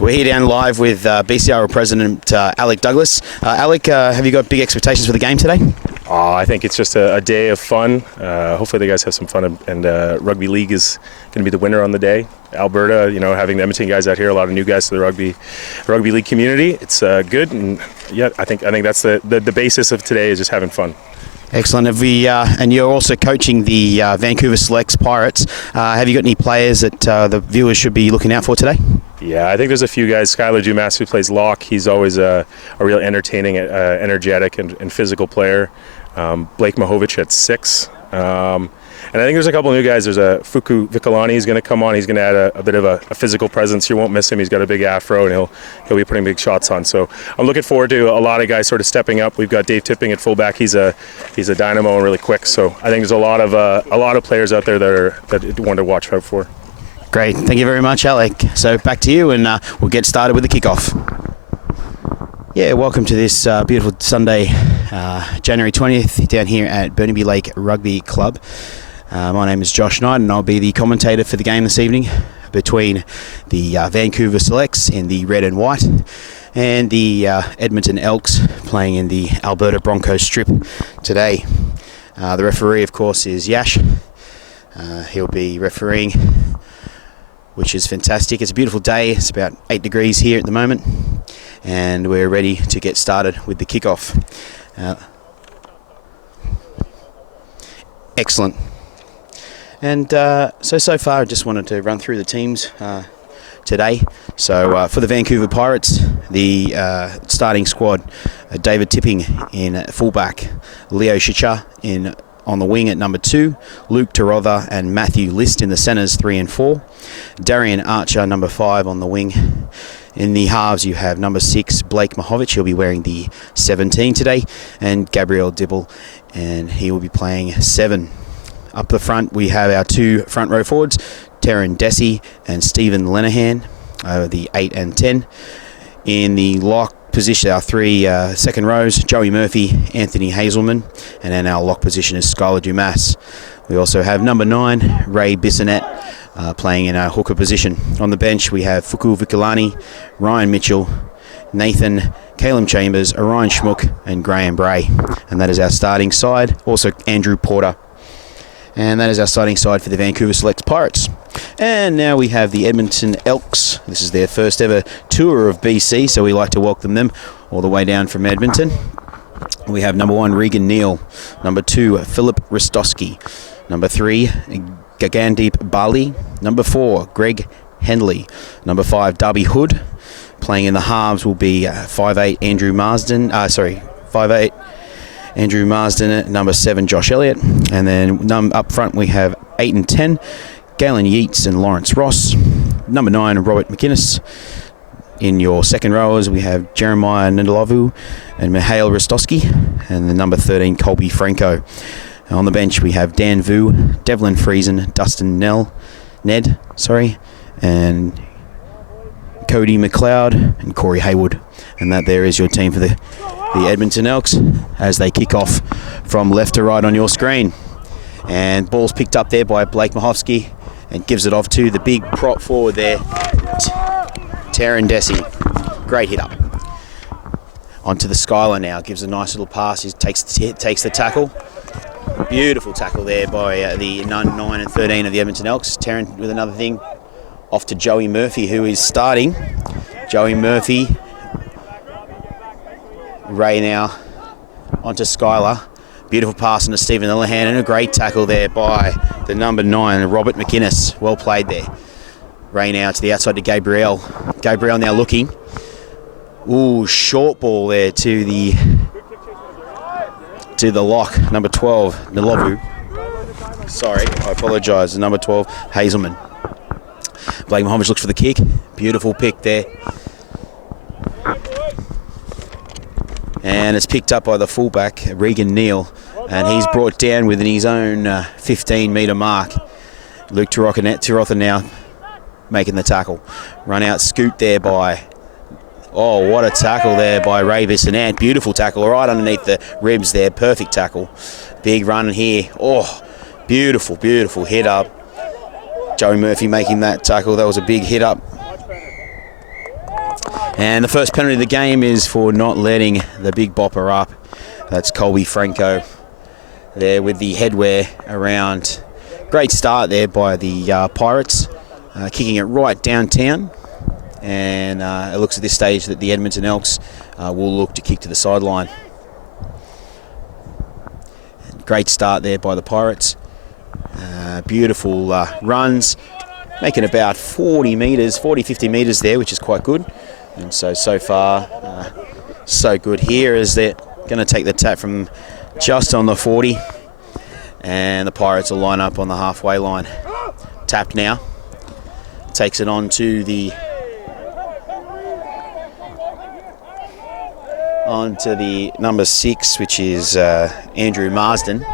We're here down live with BCRL President Alec Douglas. Alec, have you got big expectations for the game today? I think it's just a day of fun. Hopefully the guys have some fun, and Rugby League is going to be the winner on the day. Alberta, having the Edmonton guys out here, a lot of new guys to the Rugby League community. It's good, and yeah, I think that's the basis of today is just having fun. Excellent. And you're also coaching the Vancouver Selects Pirates. Have you got any players that the viewers should be looking out for today? Yeah, I think there's a few guys. Skylar Dumas, who plays lock, he's always a real entertaining, energetic, and physical player. Blake Mahovich at 6. And I think there's a couple of new guys. There's a Fuku Vikalani. He's going to come on. He's going to add a bit of a physical presence. You won't miss him. He's got a big afro, and he'll be putting big shots on. So I'm looking forward to a lot of guys sort of stepping up. We've got Dave Tipping at fullback. He's a dynamo and really quick. So I think there's a lot of players out there that want to watch out for. Great. Thank you very much, Alec. So back to you, and we'll get started with the kickoff. Yeah, welcome to this beautiful Sunday, January 20th, down here at Burnaby Lake Rugby Club. My name is Josh Knight, and I'll be the commentator for the game this evening between the Vancouver Selects in the red and white and the Edmonton Elks playing in the Alberta Broncos strip today. The referee, of course, is Yash. He'll be refereeing, which is fantastic. It's a beautiful day. It's about 8 degrees here at the moment, and we're ready to get started with the kickoff. Excellent. And so far I just wanted to run through the teams today. So for the Vancouver Pirates, the starting squad, David Tipping in fullback, Leo Chicha on the wing at number 2, Luke Tarotha and Matthew List in the centres 3 and 4, Darian Archer number 5 on the wing. In the halves you have number 6, Blake Mahovich. He'll be wearing the 17 today, and Gabriel Dibble, and he will be playing 7. Up the front, we have our 2 front row forwards, Taryn Dessy and Stephen Lenahan, the 8 and 10. In the lock position, our 3 second rows, Joey Murphy, Anthony Hazelman, and then our lock position is Skylar Dumas. We also have number 9, Ray Bissonette, playing in our hooker position. On the bench, we have Fuku Vikalani, Ryan Mitchell, Nathan, Caleb Chambers, Orion Schmuck, and Graham Bray. And that is our starting side. Also, Andrew Porter. And that is our starting side for the Vancouver Selects Pirates. And now we have the Edmonton Elks. This is their first ever tour of BC, so we like to welcome them all the way down from Edmonton. We have number 1, Regan Neal. Number 2, Philip Ristowski. Number 3, Gagandeep Bali. Number 4, Greg Henley. Number 5, Darby Hood. Playing in the halves will be 5'8", Andrew Marsden. 5'8", Andrew Marsden, number 7, Josh Elliott. And then up front we have 8 and 10, Galen Yeats and Lawrence Ross. Number 9, Robert McInnes. In your second rowers we have Jeremiah Ndlovu and Mihail Rostowski. And the number 13, Colby Franco. On the bench we have Dan Vu, Devlin Friesen, Dustin Ned, and Cody McLeod and Corey Haywood. And that there is your team for the Edmonton Elks as they kick off from left to right on your screen. And ball's picked up there by Blake Mahovsky and gives it off to the big prop forward there, Taryn Dessy. Great hit up. Onto the Skylar now, gives a nice little pass. He takes the tackle. Beautiful tackle there by the 9 and 13 of the Edmonton Elks. Taryn with another thing. Off to Joey Murphy, who is starting. Joey Murphy. Ray now onto Skylar. Beautiful pass into Stephen Lenahan, and a great tackle there by the number 9, Robert McInnes. Well played there. Ray now to the outside to Gabriel. Gabriel now looking. Ooh, short ball there to the lock, number 12, Ndlovu. Sorry, I apologise. Number 12, Hazelman. Blake Mahovich looks for the kick. Beautiful pick there. And it's picked up by the fullback, Regan Neal, and he's brought down within his own 15-metre mark. Luke Tarotha now making the tackle. Run out, scoot there by... Oh, what a tackle there by Ray Bissonette. Beautiful tackle right underneath the ribs there. Perfect tackle. Big run here. Oh, beautiful, beautiful hit up. Joey Murphy making that tackle. That was a big hit up. And the first penalty of the game is for not letting the big bopper up. That's Colby Franco there with the headwear around. Great start there by the Pirates, kicking it right downtown. And it looks at this stage that the Edmonton Elks will look to kick to the sideline. Great start there by the Pirates. Beautiful runs, making about 40 metres, 50 metres there, which is quite good. And so far, so good here as they're going to take the tap from just on the 40. And the Pirates will line up on the halfway line. Tapped now. Takes it on to the number 6, which is Andrew Marsden.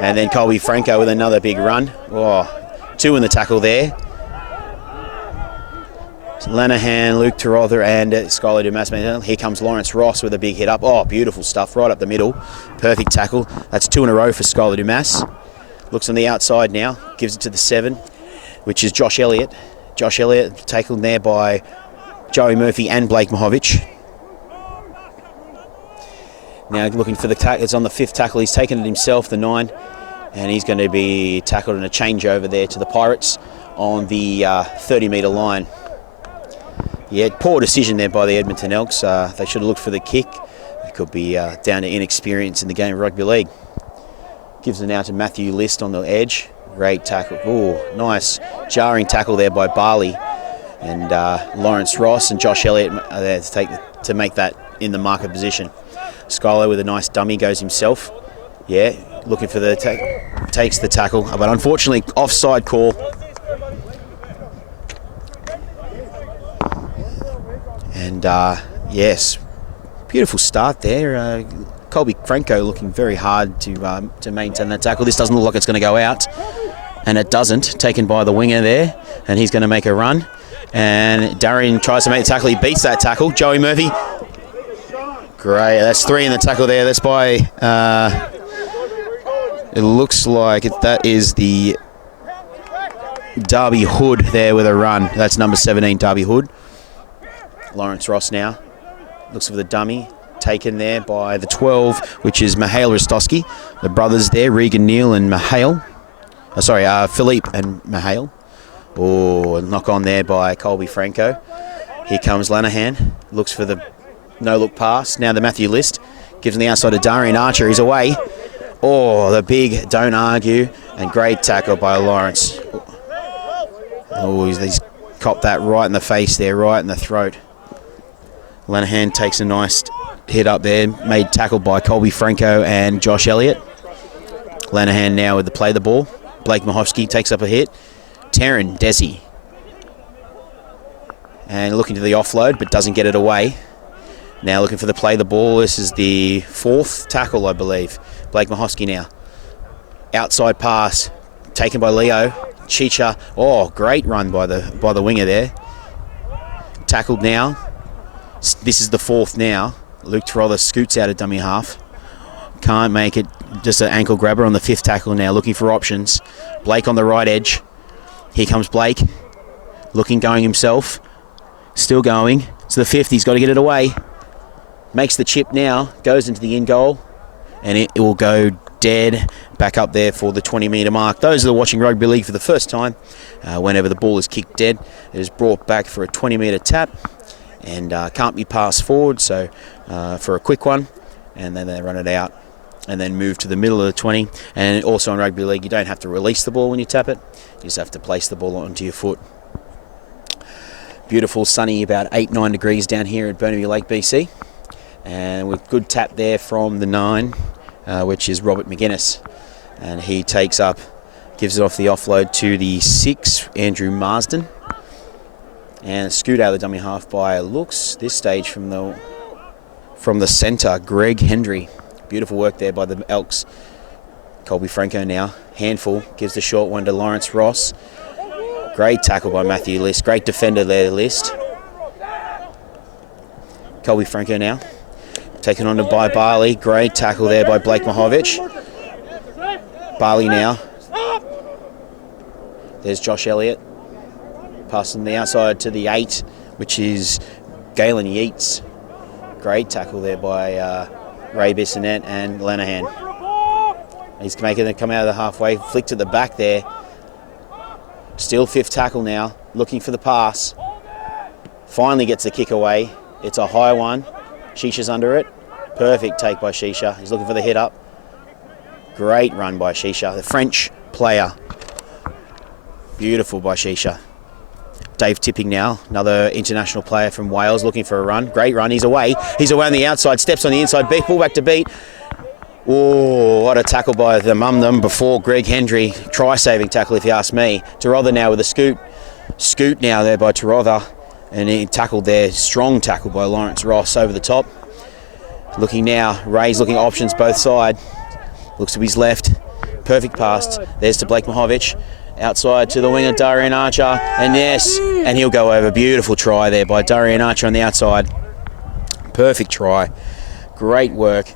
And then Colby Franco with another big run. Oh, 2 in the tackle there. Lanahan, Luke Terother, and Skylar Dumas. Here comes Lawrence Ross with a big hit up. Oh, beautiful stuff right up the middle. Perfect tackle. That's 2 in a row for Skylar Dumas. Looks on the outside now. Gives it to the 7, which is Josh Elliott. Josh Elliott tackled there by Joey Murphy and Blake Mahovich. Now looking for the tackle. It's on the 5th tackle. He's taken it himself, the 9. And he's going to be tackled in a changeover there to the Pirates on the 30-metre line. Yeah, poor decision there by the Edmonton Elks. They should have looked for the kick. It could be down to inexperience in the game of rugby league. Gives it now to Matthew List on the edge. Great tackle. Oh, nice jarring tackle there by Barley. And Lawrence Ross and Josh Elliott are there to make that in the marker position. Skylar with a nice dummy goes himself. Yeah, looking for the takes the tackle, but unfortunately offside call. And yes, beautiful start there. Colby Franco looking very hard to maintain that tackle. This doesn't look like it's going to go out, and it doesn't. Taken by the winger there, and he's going to make a run. And Darian tries to make the tackle. He beats that tackle. Joey Murphy. Great. That's 3 in the tackle there. That's by. It looks like that is the Darby Hood there with a run. That's number 17, Darby Hood. Lawrence Ross now looks for the dummy, taken there by the 12, which is Mihail Rostowski. The brothers there, Regan Neal and Mihail. Philippe and Mihail. Oh, knock on there by Colby Franco. Here comes Lanahan, looks for the no-look pass. Now the Matthew List gives on the outside to Darian Archer. He's away. Oh, the big don't argue, and great tackle by Lawrence. Oh, he's copped that right in the face there, right in the throat. Lanahan takes a nice hit up there, made tackle by Colby Franco and Josh Elliott. Lanahan now with the play the ball. Blake Mahovsky takes up a hit. Taryn Desi. And looking to the offload, but doesn't get it away. Now looking for the play the ball. This is the 4th tackle, I believe. Blake Mahovsky now. Outside pass taken by Leo. Chicha. Oh, great run by the winger there. Tackled now. This is the 4th now. Luke Terother scoots out of dummy half. Can't make it. Just an ankle grabber on the 5th tackle now. Looking for options. Blake on the right edge. Here comes Blake. Looking, going himself. Still going. It's the 5th. He's got to get it away. Makes the chip now. Goes into the in goal. And it will go dead back up there for the 20-metre mark. Those that are watching rugby league for the first time, whenever the ball is kicked dead, it is brought back for a 20-metre tap and can't be passed forward, so for a quick one, and then they run it out and then move to the middle of the 20. And also in rugby league, you don't have to release the ball when you tap it. You just have to place the ball onto your foot. Beautiful, sunny, about 8-9 degrees down here at Burnaby Lake, BC. And with good tap there from the 9, which is Robert McGuinness. And he takes up, gives it off the offload to the 6, Andrew Marsden. And scoot out of the dummy half by looks, this stage from the centre, Greg Hendry. Beautiful work there by the Elks. Colby Franco now, handful, gives the short one to Lawrence Ross. Great tackle by Matthew List, great defender there, List. Colby Franco now. Taken on by Barley. Great tackle there by Blake Mahovich. Barley now. There's Josh Elliott. Passing the outside to the 8, which is Galen Yeats. Great tackle there by Ray Bissonette and Lenihan. He's making it come out of the halfway, flicked at the back there. Still 5th tackle now, looking for the pass. Finally gets the kick away. It's a high one. Shisha's under it. Perfect take by Shisha. He's looking for the hit up. Great run by Shisha, the French player. Beautiful by Shisha. Dave Tipping now, another international player from Wales looking for a run. Great run, he's away. He's away on the outside, steps on the inside, beat, pull back to beat. Oh, what a tackle by the Mumdum before Greg Hendry. Try-saving tackle, if you ask me. Tarotha now with a scoot. Scoot now there by Tarotha. And he tackled there. Strong tackle by Lawrence Ross over the top. Looking now, Ray's looking at options both side. Looks to his left. Perfect pass. There's to Blake Mahovich. Outside to the winger, Darian Archer. And yes, and he'll go over. Beautiful try there by Darian Archer on the outside. Perfect try. Great work.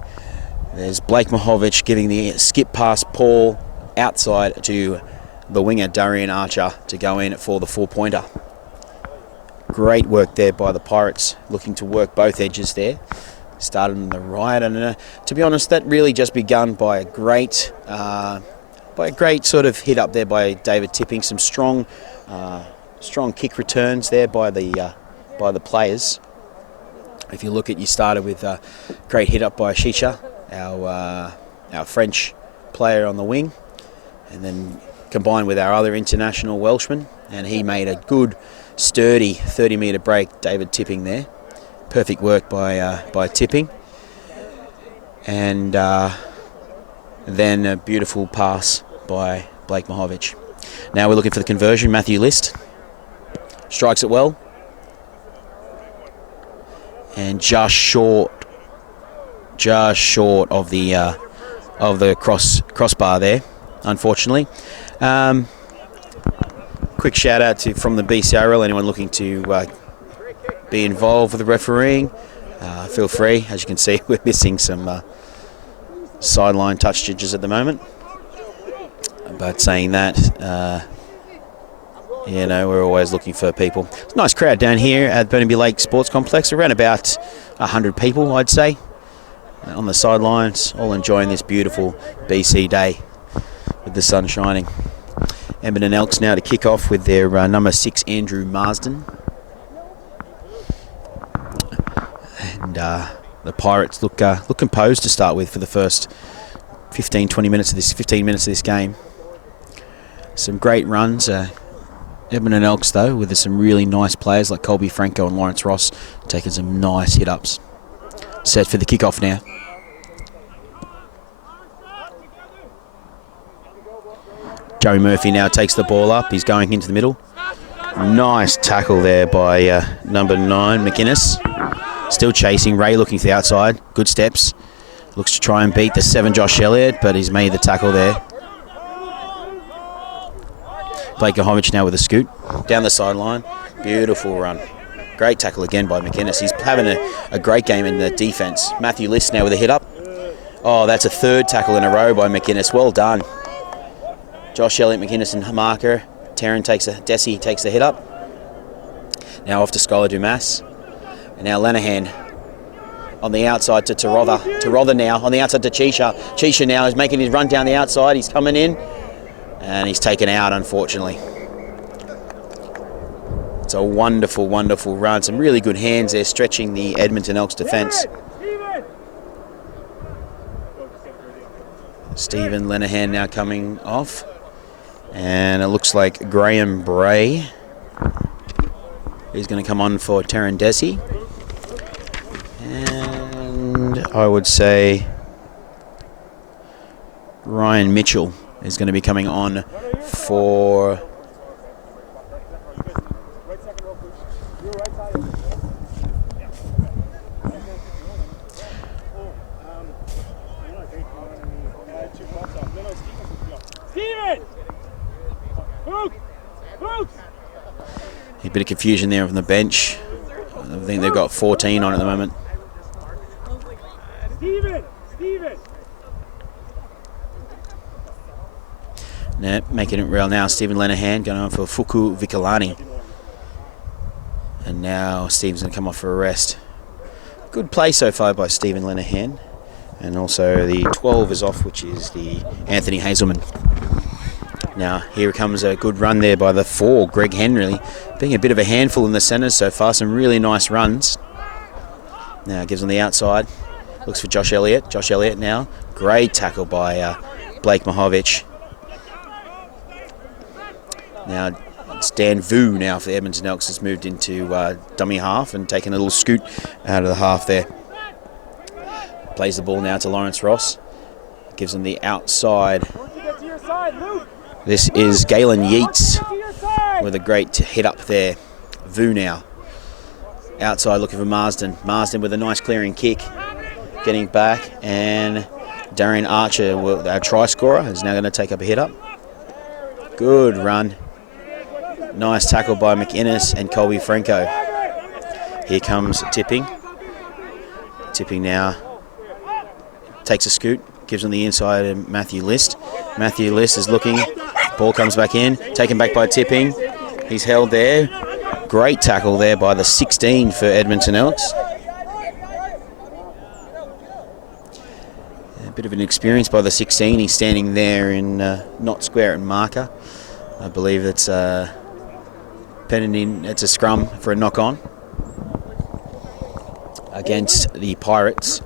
There's Blake Mahovich giving the skip pass Paul outside to the winger, Darian Archer, to go in for the 4-pointer. Great work there by the Pirates, looking to work both edges there. Started on the right, and to be honest, that really just begun by a great sort of hit up there by David Tipping. Some strong kick returns there by the players. If you look at, you started with a great hit up by Shisha, our French player on the wing, and then combined with our other international Welshman, and he made a good, sturdy 30-metre break, David Tipping there. Perfect work by Tipping. And then a beautiful pass by Blake Mahovich. Now we're looking for the conversion. Matthew List strikes it well. And just short of the crossbar there, unfortunately. Quick shout out from the BCRL, anyone looking to be involved with the refereeing, feel free. As you can see, we're missing some sideline touch judges at the moment. But saying that, we're always looking for people. It's a nice crowd down here at Burnaby Lake Sports Complex. Around about 100 people, I'd say, on the sidelines, all enjoying this beautiful BC day with the sun shining. Edmonton Elks now to kick off with their number 6, Andrew Marsden. And the Pirates look composed to start with for the first 15 minutes of this game. Some great runs. Edmonton Elks, though, with some really nice players like Colby Franco and Lawrence Ross, taking some nice hit-ups. Set for the kickoff now. Joey Murphy now takes the ball up. He's going into the middle. Nice tackle there by number 9, McInnes. Still chasing. Ray looking to the outside. Good steps. Looks to try and beat the 7, Josh Elliott, but he's made the tackle there. Blake Mahovich now with a scoot. Down the sideline. Beautiful run. Great tackle again by McInnes. He's having a great game in the defence. Matthew List now with a hit up. Oh, that's a 3rd tackle in a row by McInnes. Well done. Josh Elliott, McInnes and marker. Desi takes the hit up. Now off to Scholar Dumas. And now Lenihan on the outside to Tarotha. Tarotha now on the outside to Chisha. Chisha now is making his run down the outside. He's coming in. And he's taken out, unfortunately. It's a wonderful, wonderful run. Some really good hands there, stretching the Edmonton Elks defence. Stephen Lenihan now coming off. And it looks like Graham Bray is going to come on for Taron Desi. And I would say Ryan Mitchell is going to be coming on for a bit of confusion there on the bench. I think they've got 14 on at the moment. Now, making it real now, Stephen Lenihan going on for Fuku Vikalani. And now Stephen's going to come off for a rest. Good play so far by Stephen Lenihan. And also the 12 is off, which is the Anthony Hazelman. Now here comes a good run there by the 4, Greg Henry, being a bit of a handful in the centres so far. Some really nice runs. Now gives on the outside. Looks for Josh Elliott. Josh Elliott now. Great tackle by Blake Mahovich. Now it's Dan Vu now for the Edmonton Elks. Has moved into dummy half and taken a little scoot out of the half there. Plays the ball now to Lawrence Ross. Gives him the outside. This is Galen Yeats with a great hit up there. Vu now. Outside looking for Marsden. Marsden with a nice clearing kick. Getting back, and Darian Archer, our try scorer, is now going to take up a hit up. Good run. Nice tackle by McInnes and Colby Franco. Here comes Tipping. Tipping now. Takes a scoot. Gives on the inside to Matthew List. Matthew List is looking. Ball comes back in. Taken back by Tipping. He's held there. Great tackle there by the 16 for Edmonton Elks. A bit of an experience by the 16. He's standing there in not square and marker. I believe it's penning in. It's a scrum for a knock on against the Pirates.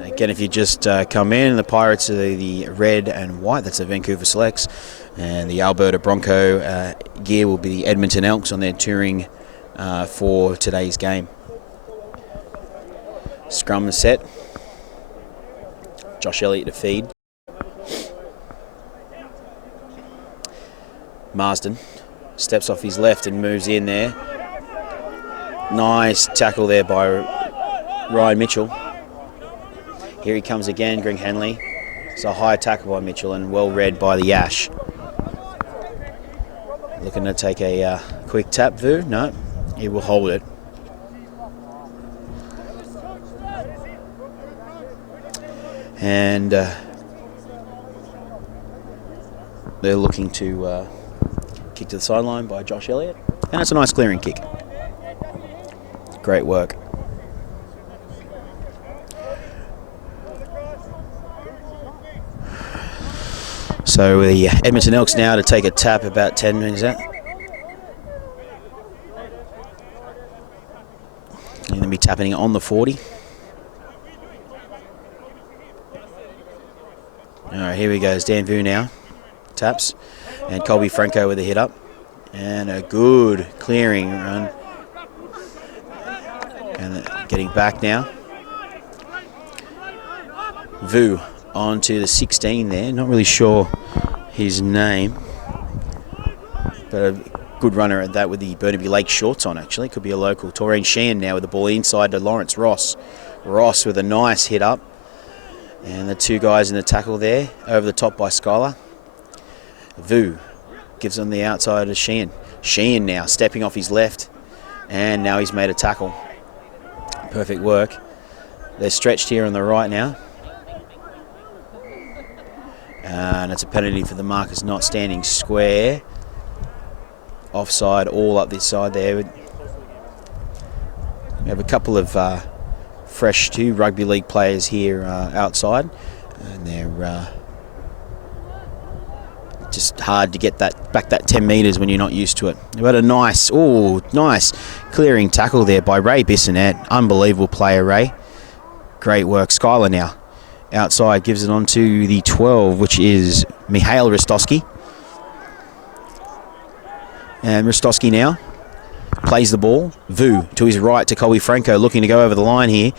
Again, if you just come in, the Pirates are the red and white. That's the Vancouver Selects. And the Alberta Bronco gear will be the Edmonton Elks on their touring for today's game. Scrum is set. Josh Elliott to feed. Marsden steps off his left and moves in there. Nice tackle there by Ryan Mitchell. Here he comes again, Greg Henley. It's a high tackle by Mitchell and well read by the Ash. Looking to take a quick tap, Vu. No, he will hold it. And they're looking to kick to the sideline by Josh Elliott. And it's a nice clearing kick. Great work. So the Edmonton Elks now to take a tap about 10 minutes out. Going to be tapping on the 40. All right, here we go. Dan Vu now. Taps. And Colby Franco with a hit up. And a good clearing run. And getting back now. Vu on to the 16 there. Not really sure his name. But a good runner at that with the Burnaby Lake shorts on, actually. Could be a local. Taurine Sheehan now with the ball inside to Lawrence Ross. Ross with a nice hit up. And the two guys in the tackle there, over the top by Skylar. Vu gives on the outside to Sheehan. Sheehan now stepping off his left. And now he's made a tackle. Perfect work. They're stretched here on the right now. And it's a penalty for the markers not standing square. Offside all up this side there. We have a couple of fresh rugby league players here outside. And they're just hard to get that back that 10 metres when you're not used to it. We've had a nice clearing tackle there by Ray Bissonette. Unbelievable player, Ray. Great work. Skylar now. Outside gives it on to the 12, which is Mihail Rostowski. And Rostowski now plays the ball. Vu to his right to Colby Franco, looking to go over the line here.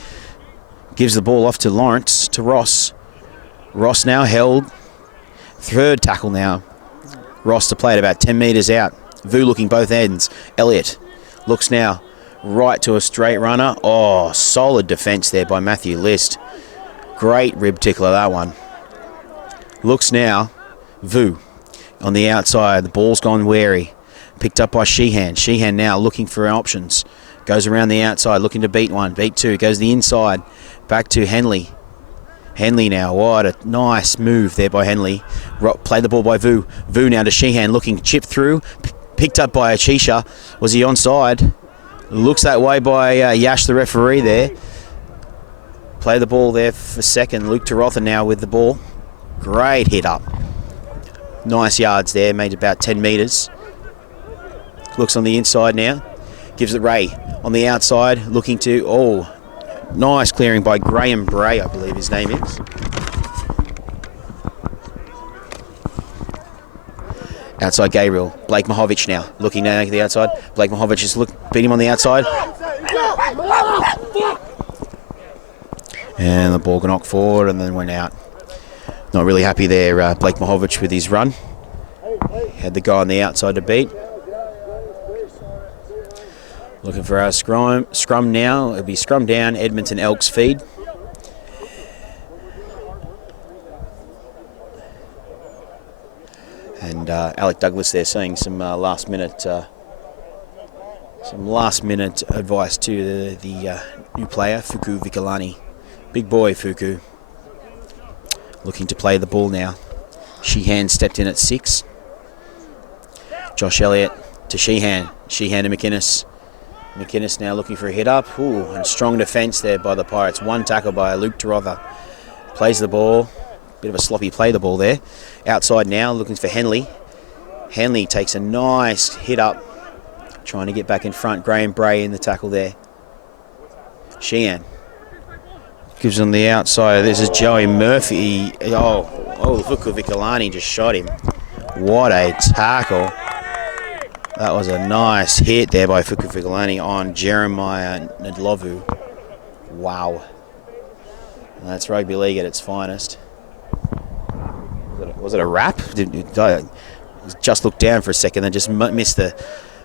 Gives the ball off to Lawrence, to Ross. Ross now held. Third tackle now. Ross to play it about 10 metres out. Vu looking both ends. Elliott looks now right to a straight runner. Oh, solid defence there by Matthew List. Great rib tickler, that one. Looks now. Vu on the outside. The ball's gone wary. Picked up by Sheehan. Sheehan now looking for options. Goes around the outside, looking to beat one. Beat two. Goes the inside. Back to Henley. Henley now. What a nice move there by Henley. Play the ball by Vu. Vu now to Sheehan, looking chip through. Picked up by Achisha. Was he onside? Looks that way by Yash, the referee there. Play the ball there for second. Luke Tarotha now with the ball. Great hit up. Nice yards there, made about 10 metres. Looks on the inside now. Gives it Ray on the outside, looking to, oh, nice clearing by Graham Bray, I believe his name is. Outside Gabriel. Blake Mahovich now, looking down at the outside. Blake Mahovich just beat him on the outside. And the ball got knocked forward and then went out. Not really happy there, Blake Mahovich, with his run. Had the guy on the outside to beat. Looking for our scrum now. It'll be scrum down, Edmonton Elks feed. And Alec Douglas there saying some last minute advice to the new player, Fuku Vikalani. Big boy, Fuku. Looking to play the ball now. Sheehan stepped in at 6. Josh Elliott to Sheehan. Sheehan to McInnes. McInnes now looking for a hit up. Ooh, and strong defence there by the Pirates. One tackle by Luke Tarotha. Plays the ball. Bit of a sloppy play the ball there. Outside now, looking for Henley. Henley takes a nice hit up. Trying to get back in front. Graham Bray in the tackle there. Sheehan. Gives on the outside. This is Joey Murphy. Oh, Fuku Vikalani just shot him. What a tackle. That was a nice hit there by Fuku Vikalani on Jeremiah Ndlovu. Wow. And that's rugby league at its finest. Was it a wrap? I just looked down for a second and just missed the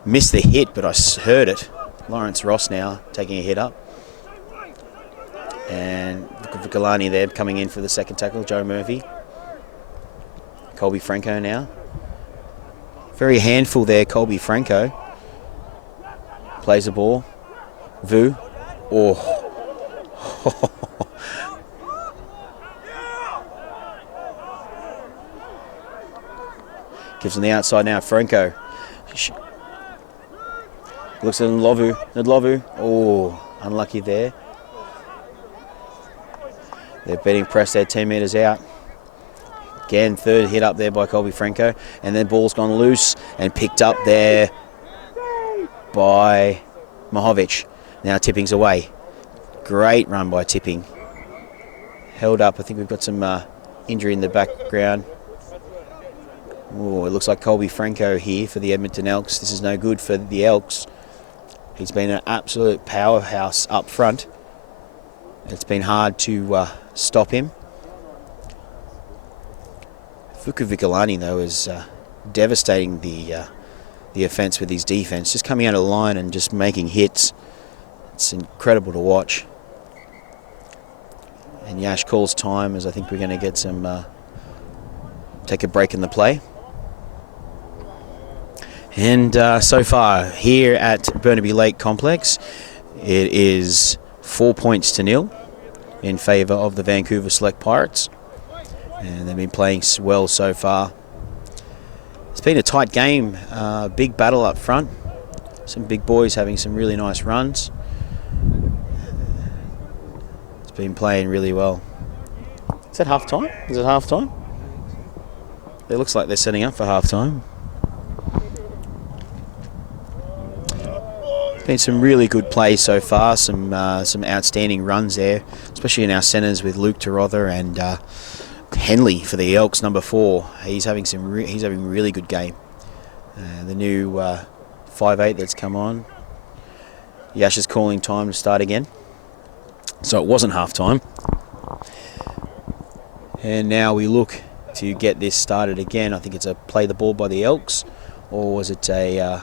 hit, but I heard it. Lawrence Ross now taking a hit up. And Vikalani there coming in for the second tackle, Joe Murphy. Colby Franco now. Very handful there, Colby Franco. Plays the ball. Vu. Oh. Gives on the outside now, Franco. Looks at Ndlovu. Oh, unlucky there. They're beating press there 10 metres out. Again, third hit up there by Colby Franco. And then ball's gone loose and picked up there by Mahovich. Now Tipping's away. Great run by Tipping. Held up. I think we've got some injury in the background. Oh, it looks like Colby Franco here for the Edmonton Elks. This is no good for the Elks. He's been an absolute powerhouse up front. It's been hard to stop him. Fuku Vikalani, though, is devastating the offence with his defence. Just coming out of the line and just making hits. It's incredible to watch. And Yash calls time, as I think we're going to get some... take a break in the play. And so far, here at Burnaby Lake Complex, it is 4 points to 0 in favour of the Vancouver Select Pirates. And they've been playing well so far. It's been a tight game, big battle up front. Some big boys having some really nice runs. It's been playing really well. Is that half time? Is it half time? It looks like they're setting up for half time. Been some really good plays so far, some outstanding runs there, especially in our centres with Luke Tarotha and Henley for the Elks, number 4. He's having a really good game. The new 5'8" that's come on. Yash is calling time to start again. So it wasn't half time. And now we look to get this started again. I think it's a play the ball by the Elks, or was it a?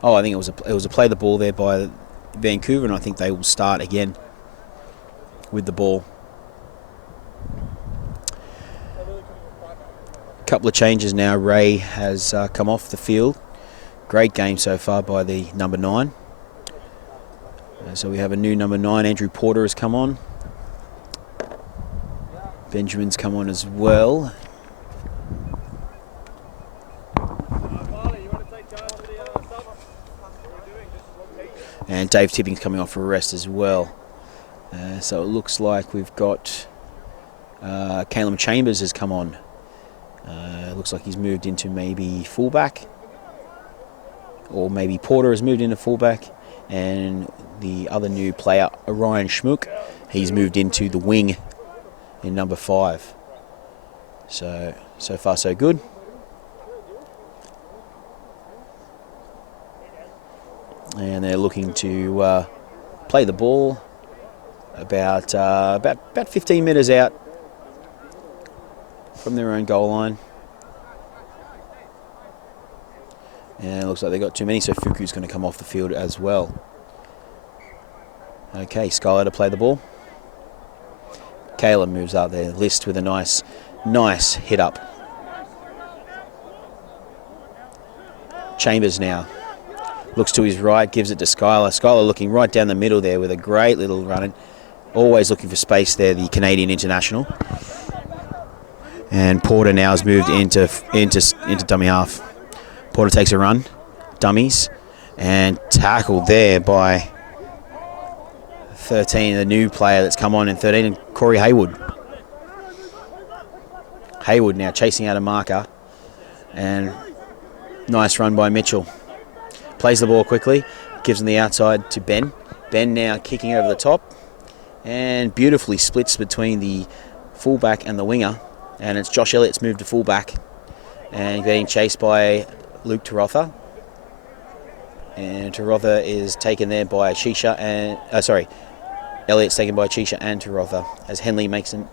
I think it was a play the ball there by Vancouver, and I think they will start again with the ball. Couple of changes now. Ray has come off the field. Great game so far by the number 9. So we have a new number 9. Andrew Porter has come on. Benjamin's come on as well. And Dave Tipping's coming off for a rest as well. So it looks like we've got Caleb Chambers has come on. Looks like he's moved into maybe fullback. Or maybe Porter has moved into fullback. And the other new player, Orion Schmook, he's moved into the wing in number 5. So far so good. And they're looking to play the ball about 15 metres out from their own goal line. And it looks like they got too many, so Fuku's going to come off the field as well. Okay, Skylar to play the ball. Caleb moves up there, List with a nice hit up. Chambers now looks to his right, gives it to Skylar. Skylar looking right down the middle there with a great little run. Always looking for space there, the Canadian international. And Porter now has moved into dummy half. Porter takes a run, dummies, and tackled there by 13, the new player that's come on in 13, and Corey Haywood. Haywood now chasing out a marker, and nice run by Mitchell. Plays the ball quickly, gives him the outside to Ben. Ben now kicking over the top, and beautifully splits between the fullback and the winger, and it's Josh Elliott's moved to fullback, and getting chased by Luke Tarotha. And Tarotha is taken there by Shisha and Elliott's taken by Chisha and Tarotha as Henley makes him.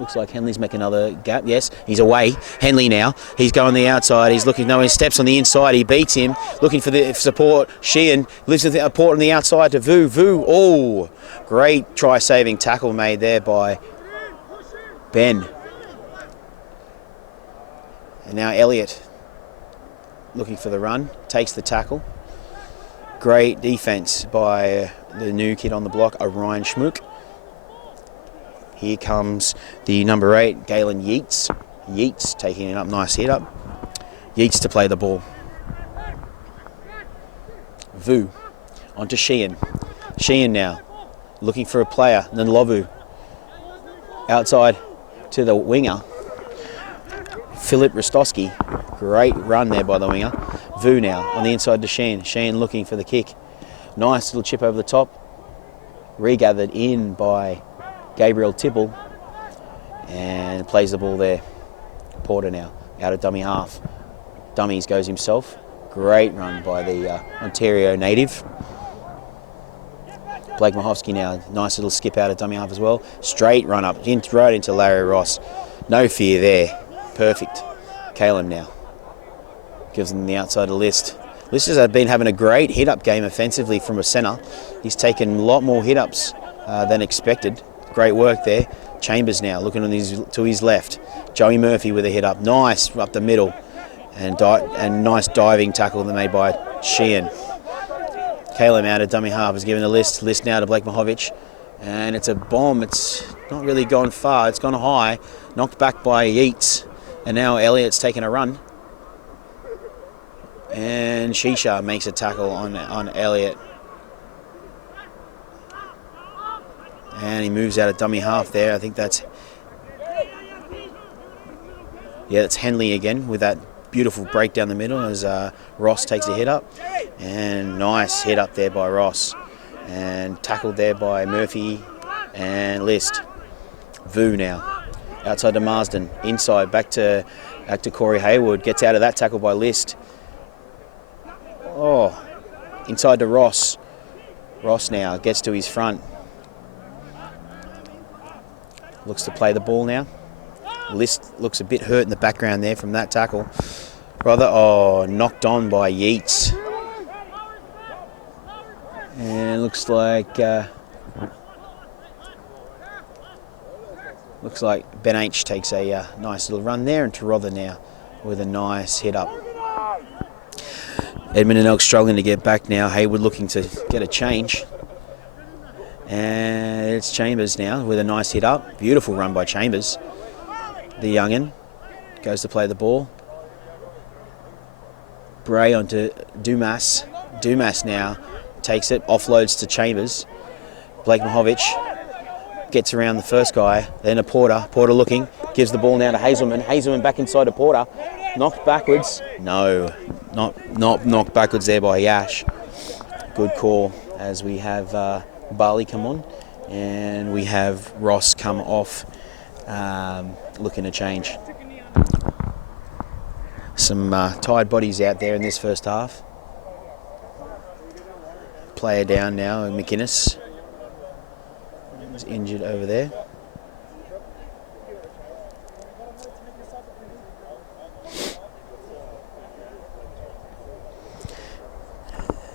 Looks like Henley's making another gap. Yes, he's away. Henley now. He's going the outside. He's looking. No, he steps on the inside. He beats him. Looking for the support. Sheehan lives with the support on the outside to Vu. Vu. Oh, great try-saving tackle made there by Ben. And now Elliott looking for the run. Takes the tackle. Great defense by the new kid on the block, Orion Schmook. Here comes the number 8, Galen Yeats. Yeats taking it up, nice hit up. Yeats to play the ball. Vu onto Sheehan. Sheehan now looking for a player, Nlovu. Outside to the winger, Philip Rostowski. Great run there by the winger. Vu now on the inside to Sheehan. Sheehan looking for the kick. Nice little chip over the top. Regathered in by Gabriel Tibble. And plays the ball there. Porter now out of dummy half. Dummies goes himself. Great run by the Ontario native. Blake Mahovsky now. Nice little skip out of dummy half as well. Straight run up right into Larry Ross. No fear there. Perfect. Caleb now gives him the outside of List. List has been having a great hit-up game offensively from a centre. He's taken a lot more hit-ups than expected. Great work there. Chambers now looking to his left. Joey Murphy with a hit-up. Nice up the middle. And nice diving tackle made by Sheehan. Caleb out of dummy half is given a List. List now to Blake Mahovich. And it's a bomb. It's not really gone far. It's gone high. Knocked back by Yeats. And now Elliott's taken a run. And Shisha makes a tackle on Elliott. And he moves out of dummy half there. I think that's Henley again with that beautiful break down the middle as Ross takes a hit up. And nice hit up there by Ross. And tackled there by Murphy and List. Vu now. Outside to Marsden. Inside back to Corey Haywood. Gets out of that tackle by List. Oh, inside to Ross. Ross now gets to his front. Looks to play the ball now. List looks a bit hurt in the background there from that tackle. Knocked on by Yeats. And looks like Ben H takes a nice little run there, and Tarotha now with a nice hit up. Edmonton Elks struggling to get back now. Haywood looking to get a change. And it's Chambers now with a nice hit up. Beautiful run by Chambers. The young'un goes to play the ball. Bray onto Dumas. Dumas now takes it, offloads to Chambers. Blake Mahovich gets around the first guy, then a Porter. Porter looking, gives the ball now to Hazelman. Hazelman back inside to Porter. Knocked backwards. No, not knocked backwards there by Yash. Good call as we have Barley come on and we have Ross come off looking to change. Some tired bodies out there in this first half. Player down now, McInnes. He's injured over there.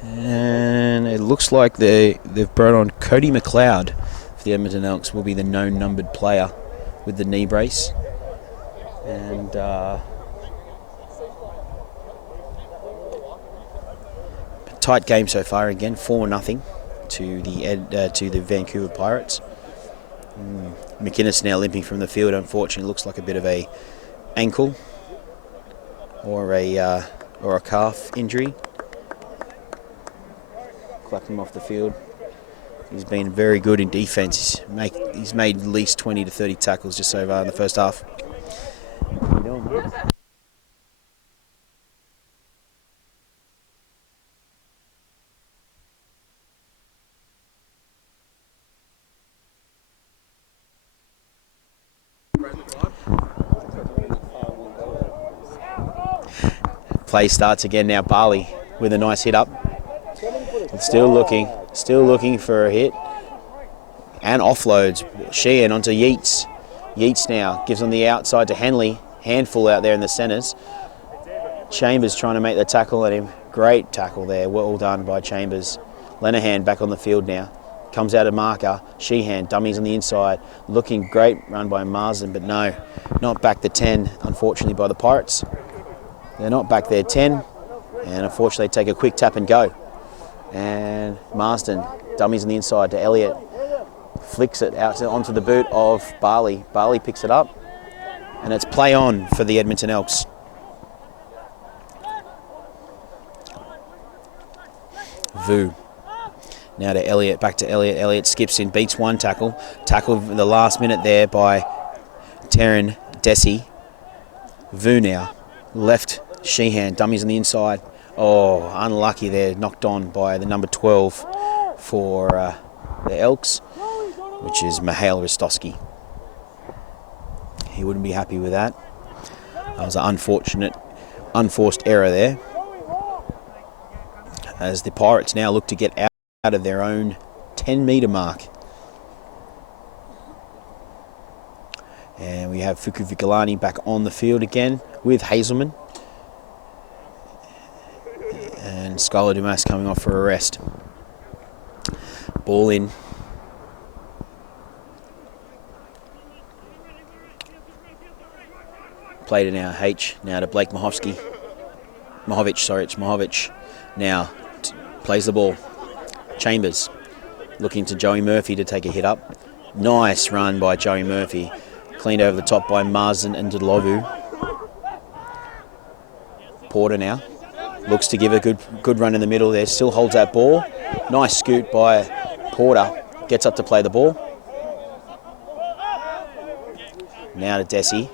And it looks like they've brought on Cody McLeod for the Edmonton Elks, will be the known numbered player with the knee brace. And tight game so far again, 4-0 to the Vancouver Pirates. McInnes now limping from the field. Unfortunately, looks like a bit of a ankle or a calf injury. Clapped him off the field. He's been very good in defence. He's made at least 20 to 30 tackles just so far in the first half. Play starts again now. Barley with a nice hit up. Still looking for a hit. And offloads. Sheehan onto Yeats. Yeats now gives on the outside to Henley. Handful out there in the centres. Chambers trying to make the tackle at him. Great tackle there. Well done by Chambers. Lenahan back on the field now. Comes out of marker. Sheehan dummies on the inside. Looking great run by Marsden, but no. Not back to 10, unfortunately, by the Pirates. They're not back there 10. And unfortunately take a quick tap and go. And Marsden dummies on the inside to Elliott. Flicks it out onto the boot of Barley. Barley picks it up. And it's play on for the Edmonton Elks. Vu. Now to Elliott, back to Elliott. Elliott skips in, beats one tackle. Tackled in the last minute there by Taryn Desi. Vu now. Left Sheehan, dummies on the inside. Oh, unlucky there, knocked on by the number 12 for the Elks, which is Mihail Rostowski. He wouldn't be happy with that. That was an unfortunate, unforced error there. As the Pirates now look to get out of their own 10-metre mark. And we have Fuku Vikalani back on the field again with Hazelman. And Skylar Dumas coming off for a rest. Ball in. Play to now H. Now to Blake Mahovich. It's Mahovich. Now plays the ball. Chambers looking to Joey Murphy to take a hit up. Nice run by Joey Murphy. Cleaned over the top by Marsden and Dlovu. Porter now. Looks to give a good run in the middle there. Still holds that ball. Nice scoot by Porter. Gets up to play the ball. Now to Desi.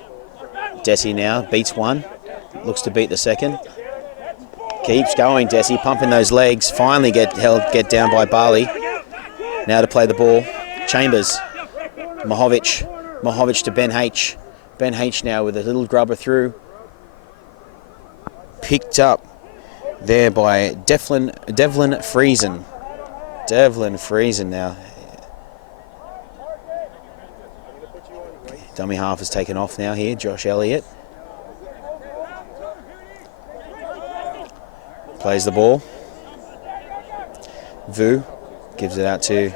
Desi now beats one. Looks to beat the second. Keeps going, Desi, pumping those legs. Finally get down by Barley. Now to play the ball. Chambers. Mahovich to Ben H. Ben H now with a little grubber through. Picked up there by Devlin Friesen. Devlin Friesen now. Dummy half is taken off now here, Josh Elliott. Plays the ball. Vu gives it out to...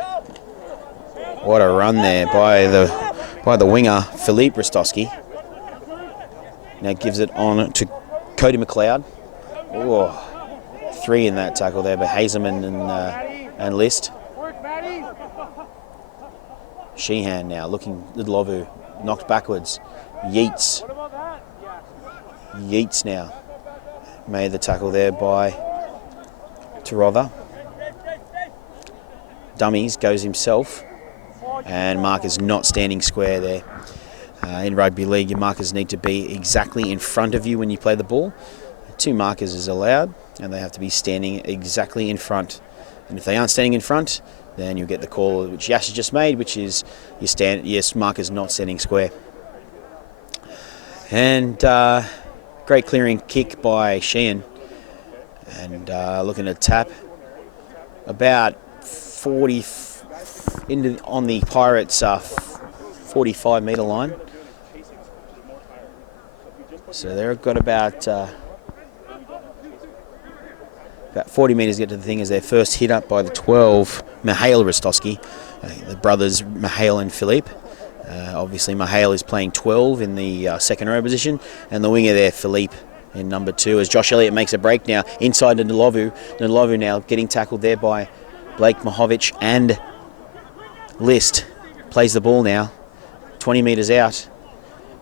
What a run there by the winger, Philippe Rostowski. Now gives it on to Cody McLeod. Oh, 3 in that tackle there by Hazelman and List. Sheehan now looking at Lovu. Knocked backwards. Yeats now. Made the tackle there by Tarova. dummies, goes himself, and markers not standing square there. In rugby league, your markers need to be exactly in front of you when you play the ball. 2 markers is allowed, and they have to be standing exactly in front. And if they aren't standing in front, then you'll get the call which Yash has just made, which is your markers not standing square. And great clearing kick by Sheehan. And looking at tap, about 40 on the Pirates' 45 metre line. So they've got about 40 metres to get to the thing as their first hit up by the 12, Mihail Rostowski, the brothers Mihail and Philippe. Obviously Mihail is playing 12 in the second row position, and the winger there, Philippe, in number 2, as Josh Elliott makes a break now inside to Ndlovu. Ndlovu now getting tackled there by Blake Mahovich and List. Plays the ball now, 20 metres out.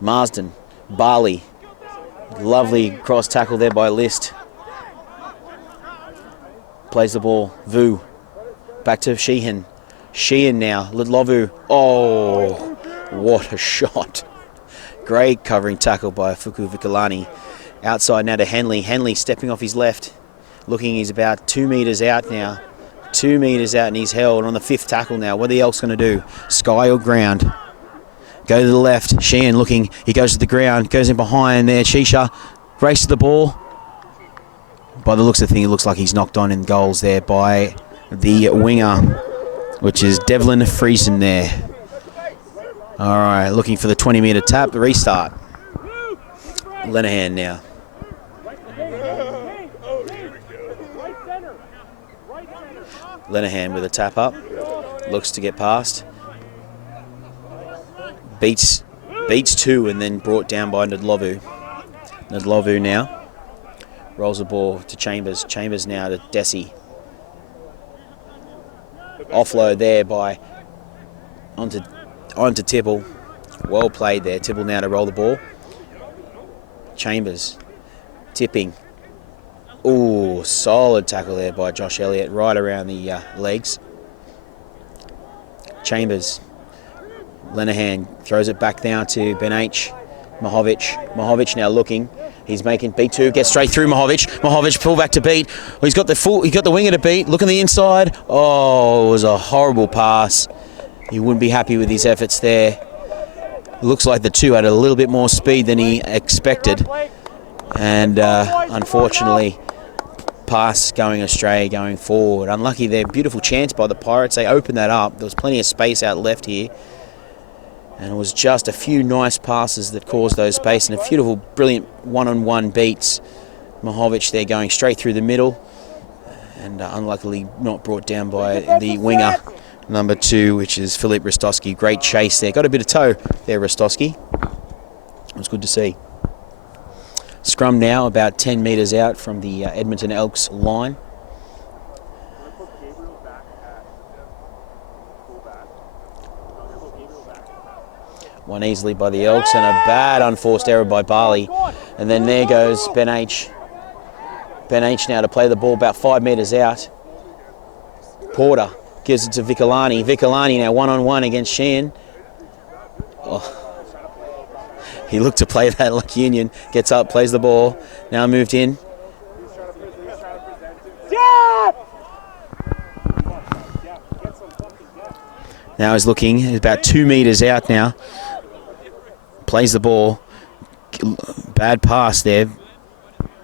Marsden, Barley, lovely cross tackle there by List. Plays the ball, Vu, back to Sheehan. Sheehan now, Ndlovu. Oh, what a shot. Great covering tackle by Fuku Vikalani. Outside now to Henley. Henley stepping off his left. Looking, he's about 2 metres out now. 2 metres out and he's held on the 5th tackle now. What are the Elks going to do? Sky or ground? Go to the left. Sheehan looking. He goes to the ground. Goes in behind there. Shisha races the ball. By the looks of the thing, it looks like he's knocked on in goals there by the winger, which is Devlin Friesen there. All right, looking for the 20 metre tap. Restart. Lenahan now. Lenahan with a tap up. Looks to get past. Beats 2 and then brought down by Ndlovu. Ndlovu now. Rolls the ball to Chambers. Chambers now to Desi. Offload there by onto Tibble. Well played there. Tibble now to roll the ball. Chambers tipping. Ooh, solid tackle there by Josh Elliott, right around the legs. Chambers. Lenahan throws it back down to Ben H. Mahovich now looking. He's making B2, gets straight through Mahovich. Mahovich pull back to beat. He's got the winger to beat. Look on the inside. Oh, it was a horrible pass. He wouldn't be happy with his efforts there. Looks like the 2 had a little bit more speed than he expected. And unfortunately, pass going astray, going forward. Unlucky there. Beautiful chance by the Pirates. They opened that up. There was plenty of space out left here. And it was just a few nice passes that caused those space and a beautiful, brilliant one-on-one beats. Mahovich there going straight through the middle and unluckily not brought down by the winger, number 2, which is Philippe Rostowski. Great chase there. Got a bit of toe there, Rostowski. It was good to see. Scrum now about 10 metres out from the Edmonton Elks line. Won easily by the Elks and a bad unforced error by Barley. And then there goes Ben H. Ben H now to play the ball about 5 metres out. Porter gives it to Vikalani. Vikalani now one-on-one against Sheehan. Oh. He looked to play that like Union. Gets up, plays the ball. Now moved in. Now he's looking. He's about 2 metres out now. Plays the ball. Bad pass there.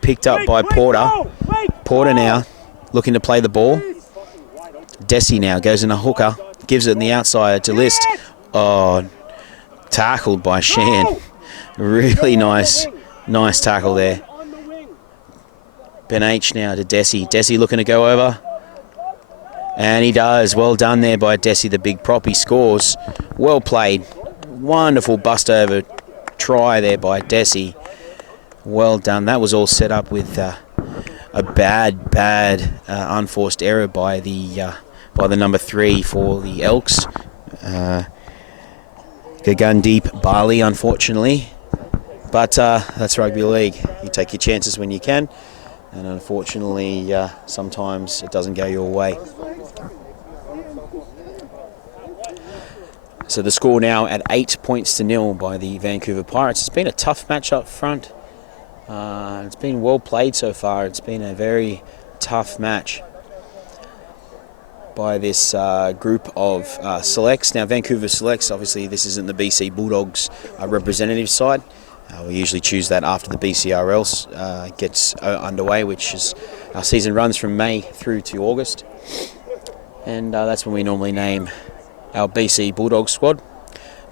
Picked up by Porter. Porter now looking to play the ball. Desi now goes in a hooker. Gives it in the outside to List. Oh, tackled by Shan. Really nice tackle there. Ben H now to Desi. Desi looking to go over. And he does. Well done there by Desi, the big prop. He scores. Well played. Wonderful bust over try there by Desi. Well done. That was all set up with a bad unforced error by the number 3 for the Elks. Gagundeep Barley, unfortunately. But that's rugby league. You take your chances when you can. And unfortunately, sometimes it doesn't go your way. So the score now at 8-0 by the Vancouver Pirates. It's been a tough match up front. It's been well played so far. It's been a very tough match by this group of selects. Now, Vancouver Selects, obviously this isn't the BC Bulldogs representative side. We usually choose that after the BCRL gets underway, which is our season runs from May through to August. And that's when we normally name our BC Bulldog squad.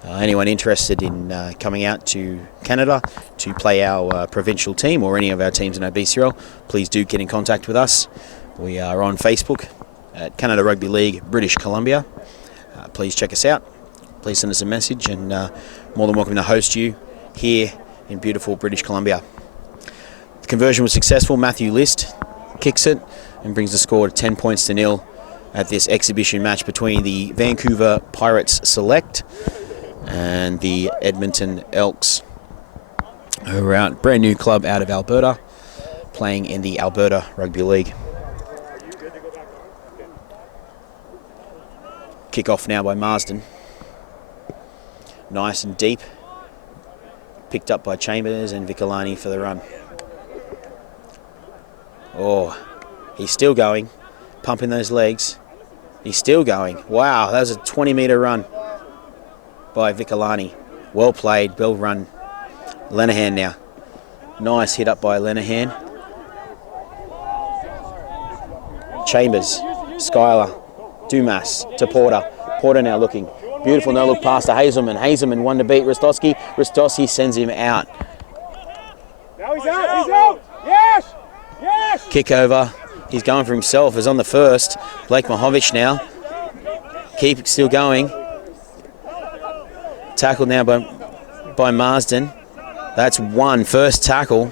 Anyone interested in coming out to Canada to play our provincial team or any of our teams in our BCRL, please do get in contact with us. We are on Facebook at Canada Rugby League, British Columbia. Please check us out. Please send us a message, and more than welcome to host you here in beautiful British Columbia. The conversion was successful. Matthew List kicks it and brings the score to 10-0 at this exhibition match between the Vancouver Pirates Select and the Edmonton Elks, who are a brand new club out of Alberta, playing in the Alberta Rugby League. Kick off now by Marsden. Nice and deep. Picked up by Chambers and Vicolani for the run. Oh, he's still going, pumping those legs. He's still going. Wow, that was a 20-metre run by Vicolani. Well played, well run. Lenahan now. Nice hit up by Lenahan. Chambers, Schuyler, Dumas to Porter. Porter now looking. Beautiful no-look pass to Hazelman. Hazelman one to beat Rostowski. Rostowski sends him out. Now he's out, he's out! Yes! Yes! Kick over. He's going for himself. Is on the first. Blake Mahovich now. Keep still going. Tackled now by Marsden. That's one. First tackle.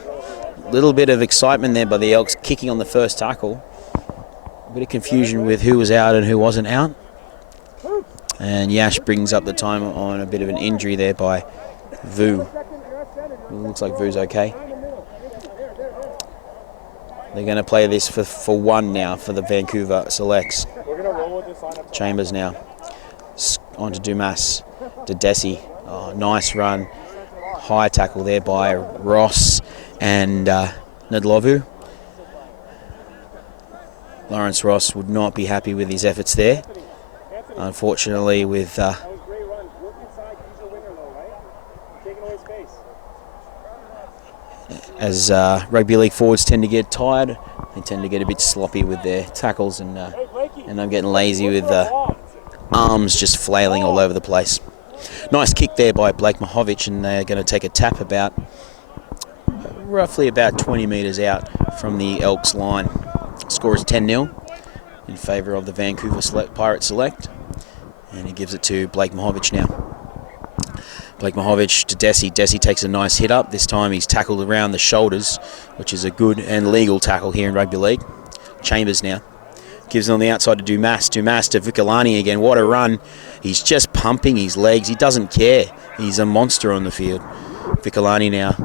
Little bit of excitement there by the Elks kicking on the first tackle. A bit of confusion with who was out and who wasn't out. And Yash brings up the time on a bit of an injury there by Vu. Looks like Vu's okay. They're going to play this for one now for the Vancouver Selects. Chambers now. On to Dumas. To Desi. Oh, nice run. High tackle there by Ross and Nadlovu. Lawrence Ross would not be happy with his efforts there. Unfortunately, with as rugby league forwards tend to get tired, they tend to get a bit sloppy with their tackles, and I'm getting lazy with arms just flailing all over the place. Nice kick there by Blake Mahovich, and they're going to take a tap roughly about 20 metres out from the Elks line. Score is 10-0 in favour of the Vancouver Pirates Select, and he gives it to Blake Mahovich now. Blake Mahovich to Desi. Desi takes a nice hit up. This time he's tackled around the shoulders, which is a good and legal tackle here in rugby league. Chambers now. Gives it on the outside to Dumas. Dumas to Vicolani again. What a run. He's just pumping his legs. He doesn't care. He's a monster on the field. Vicolani now.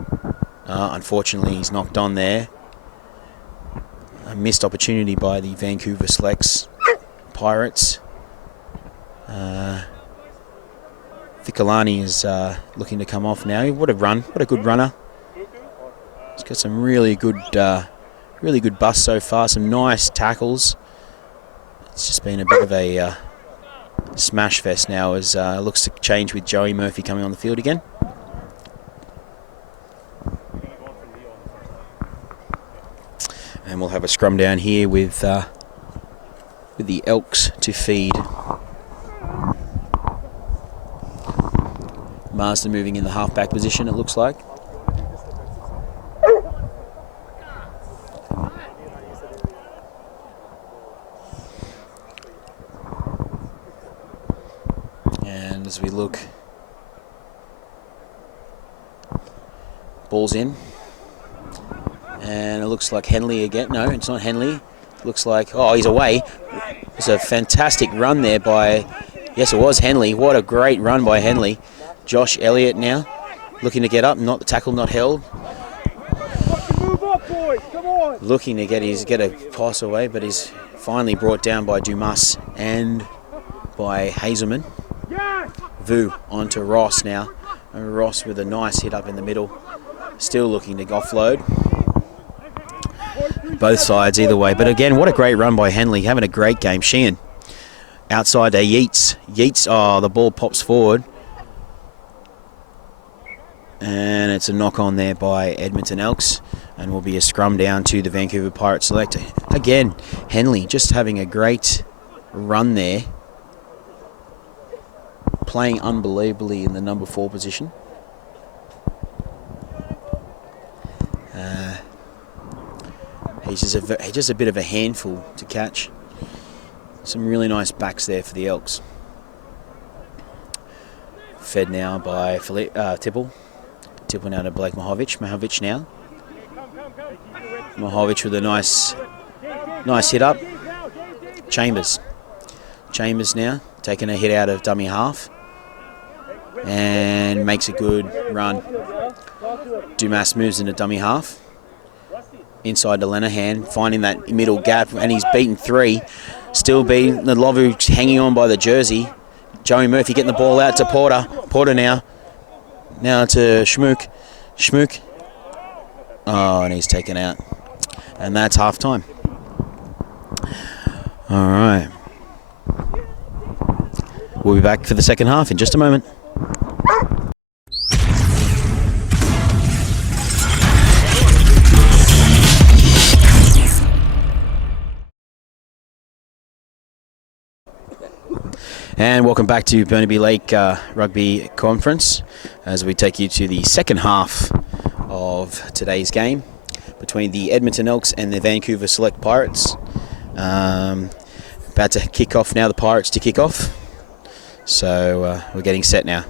Unfortunately, he's knocked on there. A missed opportunity by the Vancouver Selects Pirates. Vicolani is looking to come off now. What a run. What a good runner. He's got some really good busts so far. Some nice tackles. It's just been a bit of a smash fest now as looks to change with Joey Murphy coming on the field again. And we'll have a scrum down here with the Elks to feed. Marsden moving in the halfback position, it looks like. And as we look, ball's in. And it looks like Henley again. No, it's not Henley. Looks like, oh, he's away. It's a fantastic run there by, yes, it was Henley. What a great run by Henley. Josh Elliott now looking to get up. Not the tackle, not held. Move up, boys. Come on. Looking to get a pass away, but he's finally brought down by Dumas and by Hazelman. Yes. Vu onto Ross now. Ross with a nice hit up in the middle. Still looking to offload. Both sides either way. But again, what a great run by Henley. Having a great game. Sheehan outside to Yeats. Yeats, oh, the ball pops forward. And it's a knock on there by Edmonton Elks. And will be a scrum down to the Vancouver Pirates Select. Again, Henley just having a great run there. Playing unbelievably in the number 4 position. He's just a bit of a handful to catch. Some really nice backs there for the Elks. Fed now by Tipple. Tipple now to Blake Mahovich. Mahovich now. Mahovich with a nice hit up. Chambers now taking a hit out of dummy half and makes a good run. Dumas moves into dummy half. Inside to Lenahan, finding that middle gap, and he's beaten 3. Still beating the Lovu, hanging on by the jersey. Joey Murphy getting the ball out to Porter. Porter now to Schmook. Schmook. Oh, and he's taken out. And that's half time. All right. We'll be back for the second half in just a moment. And welcome back to Burnaby Lake Rugby Conference as we take you to the second half of today's game between the Edmonton Elks and the Vancouver Select Pirates. About to kick off now, the Pirates to kick off. So we're getting set now.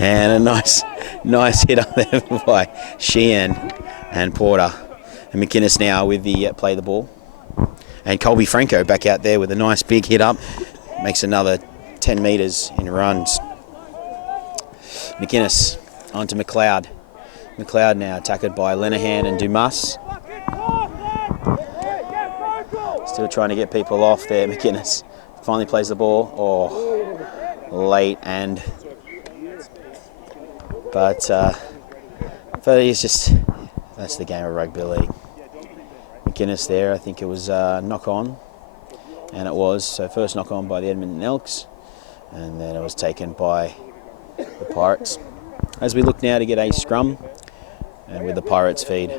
And a nice hit up there by Sheehan and Porter. And McInnes now with the play the ball. And Colby Franco back out there with a nice big hit up. Makes another 10 metres in runs. McInnes onto McLeod. McLeod now tackled by Lenahan and Dumas. Still trying to get people off there. McInnes finally plays the ball. Oh, late and... But he's just, that's the game of rugby league. McInnes there, I think it was knock on, and it was. So first knock on by the Edmonton Elks, and then it was taken by the Pirates. As we look now to get a scrum, and with the Pirates feed.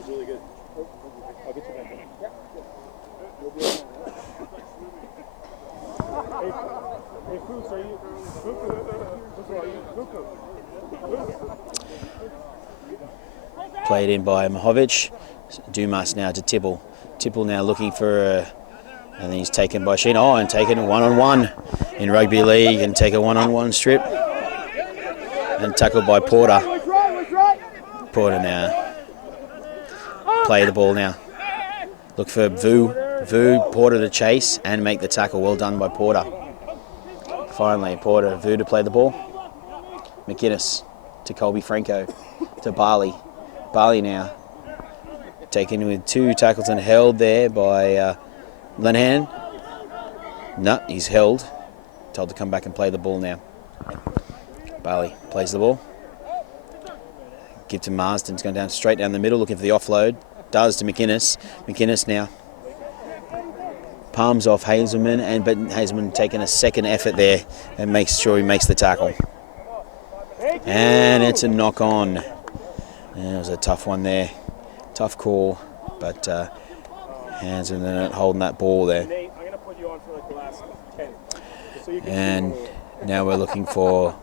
Played in by Mahovich. Dumas now to Tibble. Tibble now looking for and then he's taken by Sheen. Oh, and taken one-on-one in rugby league and take a one-on-one strip. And tackled by Porter. Porter now. Play the ball now. Look for Vu. Porter to chase and make the tackle. Well done by Porter. Finally, Porter, Vu to play the ball. McInnes to Colby Franco to Barley. Barley now taken with 2 tackles and held there by Lenahan. No, he's held. Told to come back and play the ball now. Barley plays the ball. Give to Marsden's going down straight down the middle looking for the offload. Does to McInnes. McInnes now. Palms off Hazelman, but Hazelman taking a second effort there and makes sure he makes the tackle. And it's a knock on. And it was a tough one there. Tough call, but hands in it holding that ball there. And Now we're looking for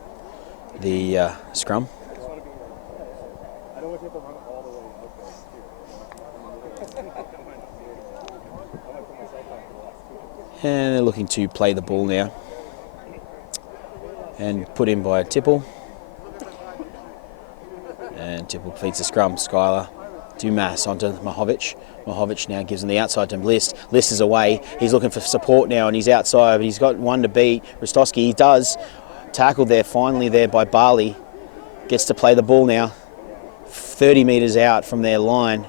the scrum. I don't want you to run all the way out there. And they're looking to play the ball now. And put in by Tipple. And Tipple feeds the scrum. Skylar, Dumas onto Mahovic. Mahovic now gives him the outside to List. List is away. He's looking for support now and he's outside. But he's got one to beat. Rostowski, he does. Tackled there, finally there by Barley. Gets to play the ball now. 30 metres out from their line.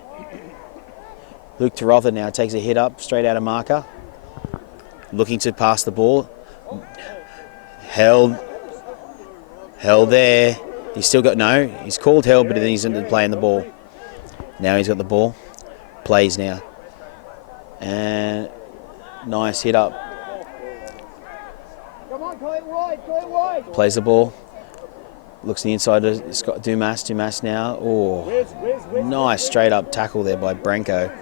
Luke Tarotha now takes a hit up, straight out of marker. Looking to pass the ball. Held there. He's still got, no, he's called held, but then he's into playing the ball. Now he's got the ball. Plays now. And nice hit up. Come on, go it wide. Plays the ball. Looks the inside to Scott Dumas. Dumas now. Oh, nice straight up tackle there by Branko.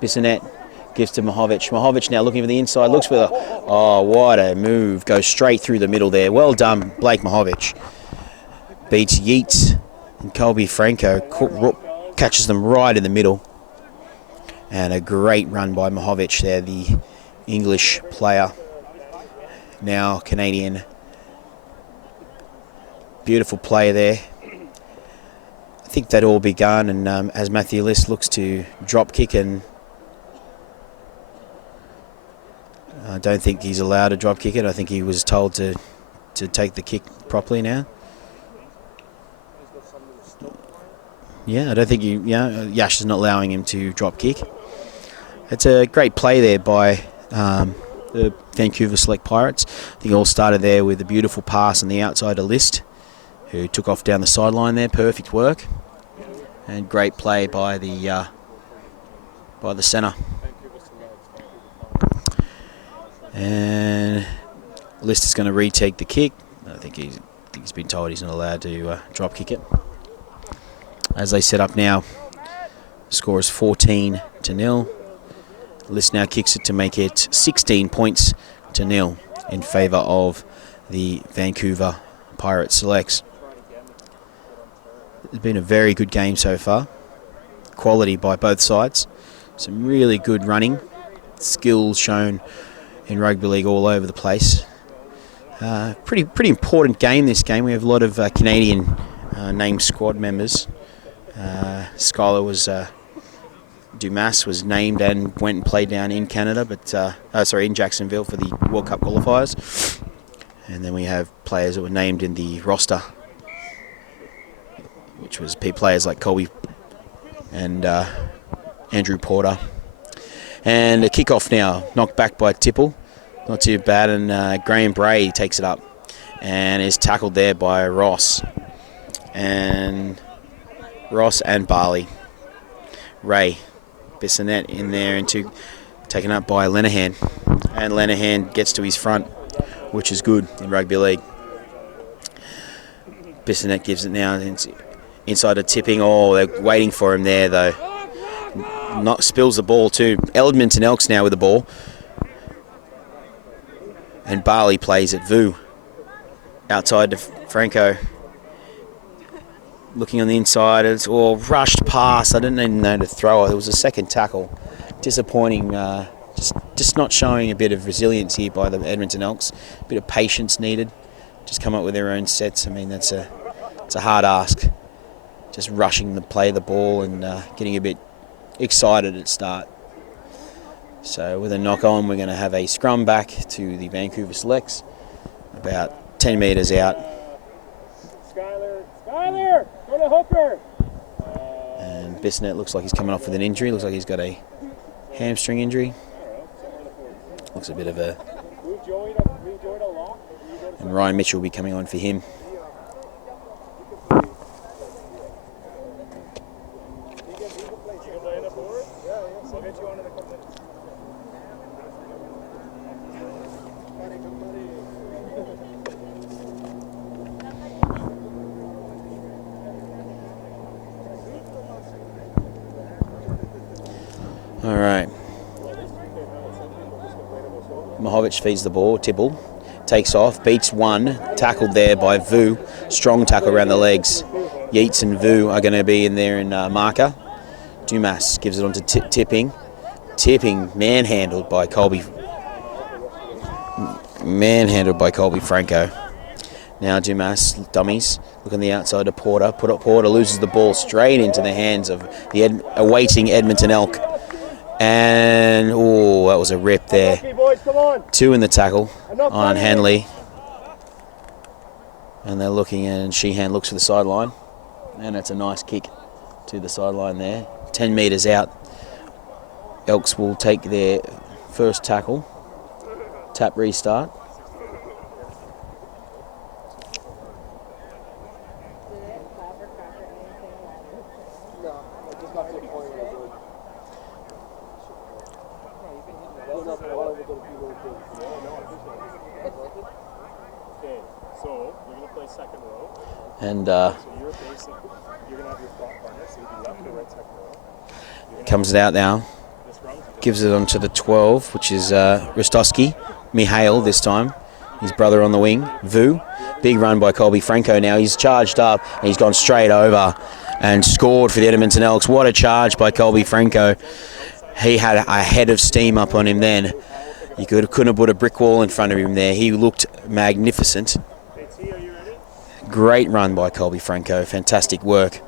Bissonette gives to Mahovic. Mahovic now looking for the inside. Looks for the... Oh, what a move. Goes straight through the middle there. Well done, Blake Mahovic. Beats Yeats and Colby Franco. Catches them right in the middle. And a great run by Mahovic there, the English player. Now Canadian. Beautiful play there. I think that all begun, and as Matthew List looks to drop kick, and I don't think he's allowed to drop kick it. I think he was told to take the kick properly now. Yeah, I don't think Yash is not allowing him to drop kick. It's a great play there by the Vancouver Select Pirates. I think it all started there with a beautiful pass on the outside to List, who took off down the sideline there. Perfect work. And great play by the centre. And List is going to retake the kick. I think he's been told he's not allowed to drop kick it. As they set up now, the score is 14-0. List now kicks it to make it 16-0 in favour of the Vancouver Pirate Selects. It's been a very good game so far. Quality by both sides. Some really good running. Skills shown in rugby league all over the place. Pretty important game, this game. We have a lot of Canadian named squad members. Skylar was... Dumas was named and went and played down in Canada, in Jacksonville for the World Cup qualifiers. And then we have players that were named in the roster, which was players like Colby and Andrew Porter. And a kick-off now, knocked back by Tipple. Not too bad, and Graham Bray takes it up and is tackled there by Ross and Barley. Ray. Bissonette in there into taken up by Lenahan, and Lenahan gets to his front, which is good in rugby league. Bissonette gives it now inside a tipping. Oh, they're waiting for him there though. Spills the ball too. Edmonton Elks now with the ball, and Barley plays at Vu outside to Franco. Looking on the inside, it's all rushed pass. I didn't even know to throw it. It was a second tackle. Disappointing. Just not showing a bit of resilience here by the Edmonton Elks. A bit of patience needed. Just come up with their own sets. I mean, it's a hard ask. Just rushing to play the ball and getting a bit excited at start. So with a knock on, we're going to have a scrum back to the Vancouver Selects, about 10 metres out. Skyler, go to hooker. And Bissonette looks like he's coming off with an injury. Looks like he's got a hamstring injury. Looks a bit of a... And Ryan Mitchell will be coming on for him. All right. Mahovic feeds the ball, Tibble. Takes off, beats one, tackled there by Vu. Strong tackle around the legs. Yeats and Vu are going to be in there in marker. Dumas gives it on to Tipping. Tipping, manhandled by Colby Franco. Now Dumas, dummies, look on the outside to Porter. Porter loses the ball straight into the hands of the awaiting Edmonton Elk. And, that was a rip there. 2 in the tackle on Hanley. And they're looking, and Sheehan looks for the sideline. And it's a nice kick to the sideline there. 10 metres out. Elks will take their first tackle. Tap restart. And comes it out now. Gives it on to the 12, which is Rostowski. Mihail this time. His brother on the wing. Vu. Big run by Colby Franco now. He's charged up and he's gone straight over and scored for the Edmonton Elks. What a charge by Colby Franco. He had a head of steam up on him then. You couldn't have put a brick wall in front of him there. He looked magnificent. Great run by Colby Franco. Fantastic work.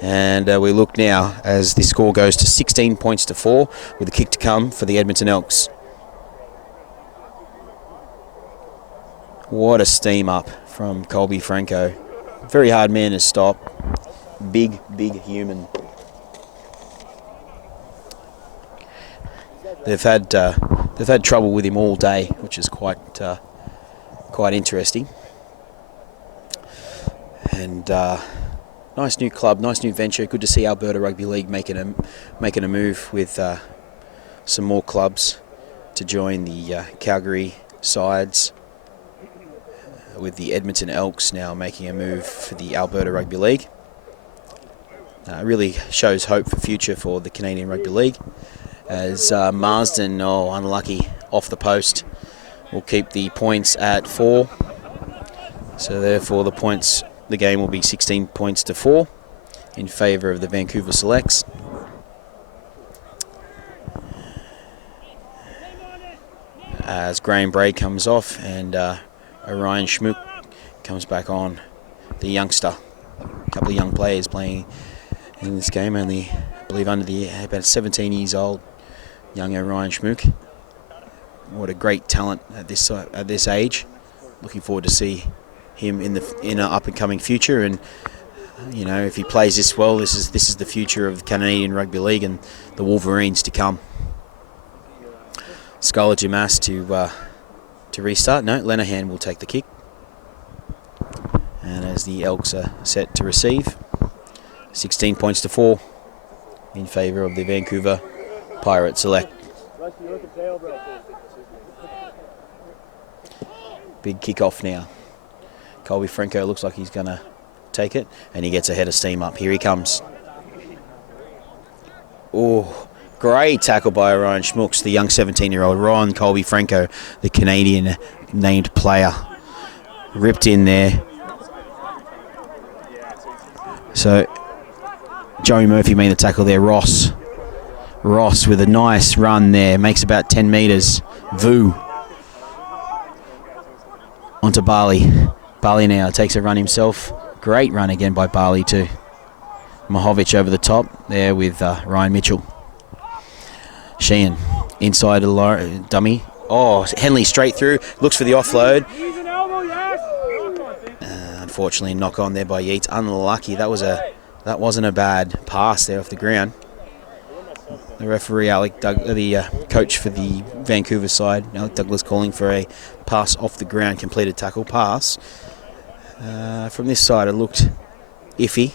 And we look now as the score goes to 16 points to 4 with a kick to come for the Edmonton Elks. What a steam up from Colby Franco. Very hard man to stop. Big human. They've had trouble with him all day, which is quite interesting. And nice new club, nice new venture. Good to see Alberta Rugby League making a move with some more clubs to join the Calgary sides. With the Edmonton Elks now making a move for the Alberta Rugby League. Really shows hope for future for the Canadian Rugby League. As Marsden, unlucky, off the post, will keep the points at 4. So therefore the game will be 16 points to 4 in favour of the Vancouver Selects. As Graham Bray comes off and Orion Schmook comes back on, the youngster. A couple of young players playing in this game, only I believe about 17 years old. Young Orion Schmook. What a great talent at this age. Looking forward to see him in an up and coming future, and if he plays this well, this is the future of the Canadian Rugby League and the Wolverines to come. Scarlett Dumas to restart. No, Lenahan will take the kick. And as the Elks are set to receive, 16 points to 4 in favour of the Vancouver Pirate Select. Big kick-off now. Colby Franco looks like he's going to take it, and he gets a head of steam up. Here he comes. Oh, great tackle by Orion Schmooks, the young 17-year-old. Ron Colby Franco, the Canadian named player. Ripped in there. So, Joey Murphy made the tackle there. Ross with a nice run there. Makes about 10 metres. Vu. Onto Barley. Barley now takes a run himself. Great run again by Barley too. Mahovic over the top there with Ryan Mitchell. Sheehan inside the dummy. Oh, Henley straight through. Looks for the offload. Unfortunately, knock on there by Yeats. Unlucky. That wasn't a bad pass there off the ground. The referee, the coach for the Vancouver side, Alec Douglas, calling for a pass off the ground, completed tackle pass. From this side, it looked iffy,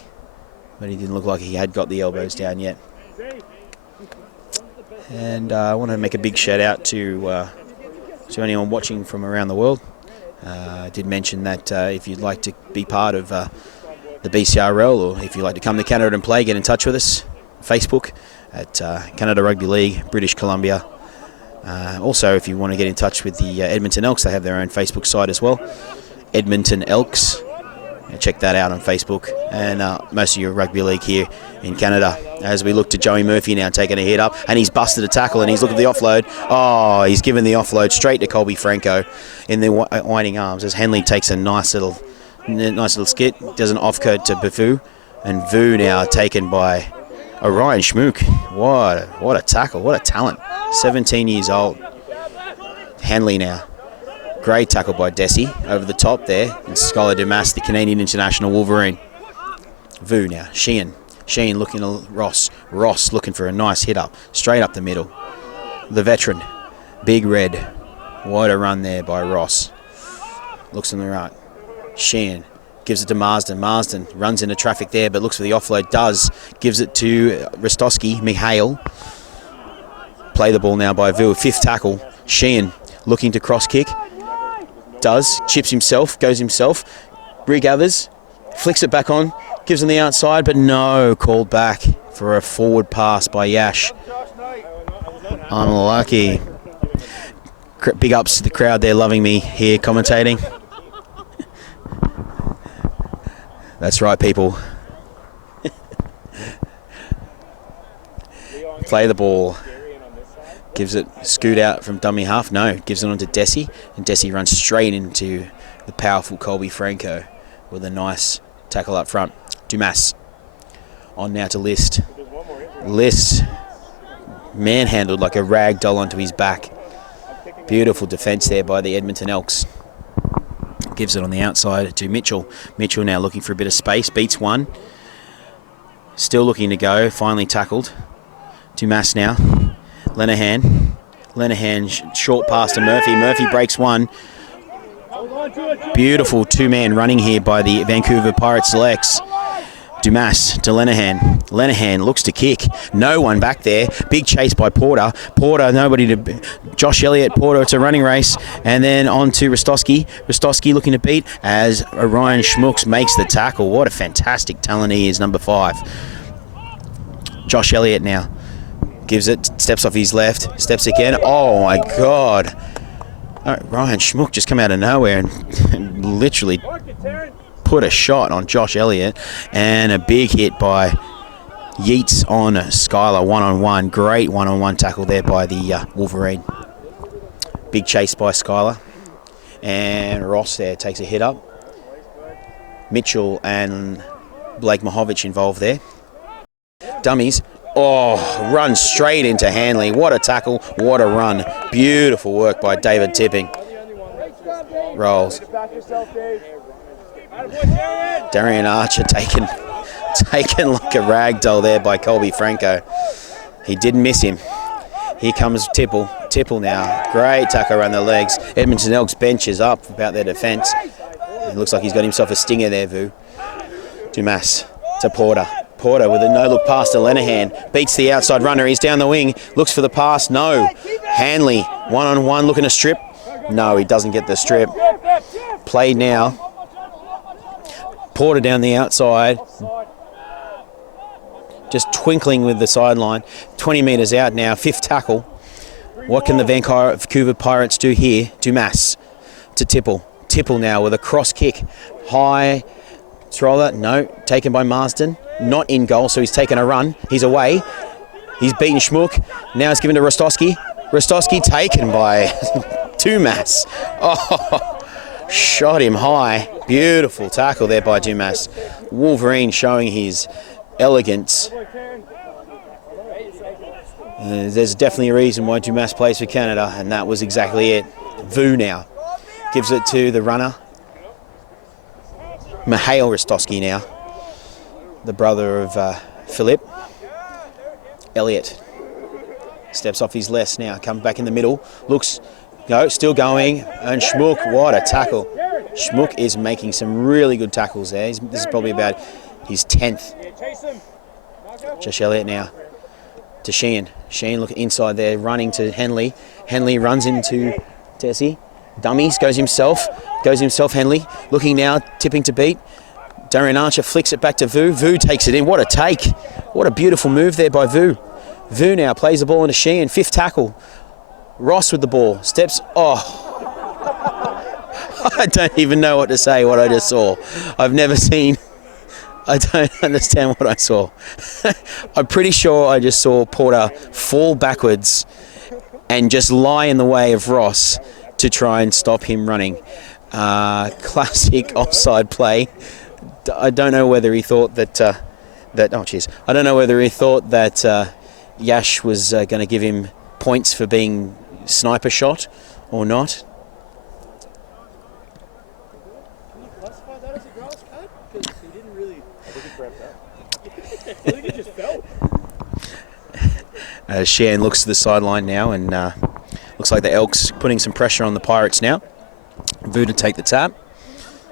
but he didn't look like he had got the elbows down yet. And I want to make a big shout out to anyone watching from around the world. I did mention that if you'd like to be part of the BCRL, or if you'd like to come to Canada and play, get in touch with us. Facebook at Canada Rugby League, British Columbia, Also, if you want to get in touch with the Edmonton Elks, they have their own Facebook site as well, Edmonton Elks. Check that out on Facebook, and most of your rugby league here in Canada. As we look to Joey Murphy now taking a hit up, and he's busted a tackle, and he's looking at the offload. Oh, he's given the offload straight to Colby Franco in the winding arms as Henley takes a nice little skit, does an off-code to Vu, and Vu now taken by Orion Schmook. What a tackle, what a talent. 17 years old. Henley now. Great tackle by Desi over the top there. And Skylar Dumas, the Canadian international Wolverine. Vu now. Sheehan looking at Ross. Ross looking for a nice hit up. Straight up the middle. The veteran. Big Red. What a run there by Ross. Looks on the right. Sheehan gives it to Marsden. Marsden runs into traffic there but looks for the offload. Gives it to Rostowski. Mihail. Play the ball now by Vu. 5th tackle. Sheehan looking to cross kick. Chips himself, goes himself, regathers, flicks it back on, gives on the outside, but no, called back for a forward pass by Yash. Unlucky. Big ups to the crowd, they're loving me here commentating. That's right, people. Play the ball. Gives it scoot out from dummy half. No, gives it on to Desi. And Desi runs straight into the powerful Colby Franco with a nice tackle up front. Dumas. On now to List. List manhandled like a rag doll onto his back. Beautiful defence there by the Edmonton Elks. Gives it on the outside to Mitchell. Mitchell now looking for a bit of space. Beats one. Still looking to go. Finally tackled. Dumas now. Lenahan short pass to Murphy. Murphy breaks one. Beautiful two-man running here by the Vancouver Selects. Dumas to Lenahan. Lenahan looks to kick. No one back there. Big chase by Porter. Nobody to... Josh Elliott, Porter, it's a running race. And then on to Rostowski. Rostowski looking to beat as Orion Schmooks makes the tackle. What a fantastic talent he is, number 5. Josh Elliott now. Gives it, steps off his left, steps again. Oh my God. Ryan Schmook just come out of nowhere and literally put a shot on Josh Elliott. And a big hit by Yeats on Skylar, one-on-one. Great one-on-one tackle there by the Wolverine. Big chase by Skylar. And Ross there takes a hit up. Mitchell and Blake Mahovich involved there. Dummies. Oh, run straight into Hanley. What a tackle, what a run. Beautiful work by David Tipping. Rolls. Darian Archer taken like a rag doll there by Colby Franco. He didn't miss him. Here comes Tipple. Tipple now. Great tackle around the legs. Edmonton Elks bench is up about their defence. It looks like he's got himself a stinger there, Vu. Dumas to Porter. Porter with a no-look pass to Lenahan. Beats the outside runner. He's down the wing. Looks for the pass. No. Hanley, one-on-one, looking to strip. No, he doesn't get the strip. Play now. Porter down the outside. Just twinkling with the sideline. 20 metres out now. 5th tackle. What can the Vancouver Pirates do here? Dumas to Tipple. Tipple now with a cross kick. High. Thrower. No. Taken by Marsden. Not in goal, so he's taken a run. He's away. He's beaten Schmook. Now it's given to Rostowski. Rostowski taken by Dumas. Oh, shot him high. Beautiful tackle there by Dumas. Wolverine showing his elegance. There's definitely a reason why Dumas plays for Canada, and that was exactly it. Vu now gives it to the runner. Mihail Rostowski now. The brother of Philip. Elliott steps off his left now, comes back in the middle, looks, still going, and Schmook, what a tackle. Schmook is making some really good tackles there. This is probably about his 10th. Josh Elliott now to Sheehan. Sheehan looking inside there, running to Henley. Henley runs into Tessie. Dummies, goes himself, Henley. Looking now, tipping to beat. Darian Archer flicks it back to Vu. Vu takes it in. What a take. What a beautiful move there by Vu. Vu now plays the ball into Sheehan. 5th tackle. Ross with the ball. Steps. Oh. I don't even know what to say, what I just saw. I've never seen... I don't understand what I saw. I'm pretty sure I just saw Porter fall backwards and just lie in the way of Ross to try and stop him running. Classic offside play. I don't know whether he thought that... I don't know whether he thought that Yash was going to give him points for being sniper shot or not. Shan looks to the sideline now, and looks like the Elks putting some pressure on the Pirates now. Vu to take the tap,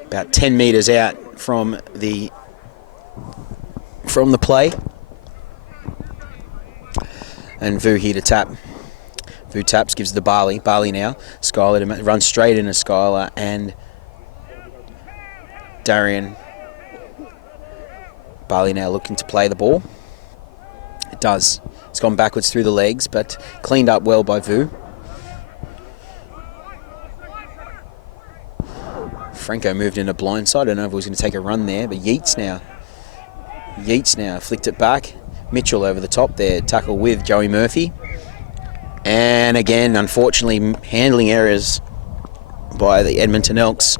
about 10 metres out from the play, and Vu here to tap. Vu taps, gives the Barley. Barley now. Skylar runs straight into Skylar and Darian. Barley now looking to play the ball. It does. It's gone backwards through the legs, but cleaned up well by Vu. Franco moved into blindside. I don't know if he was going to take a run there, but Yeats now. Flicked it back. Mitchell over the top there. Tackle with Joey Murphy. And again, unfortunately, handling errors by the Edmonton Elks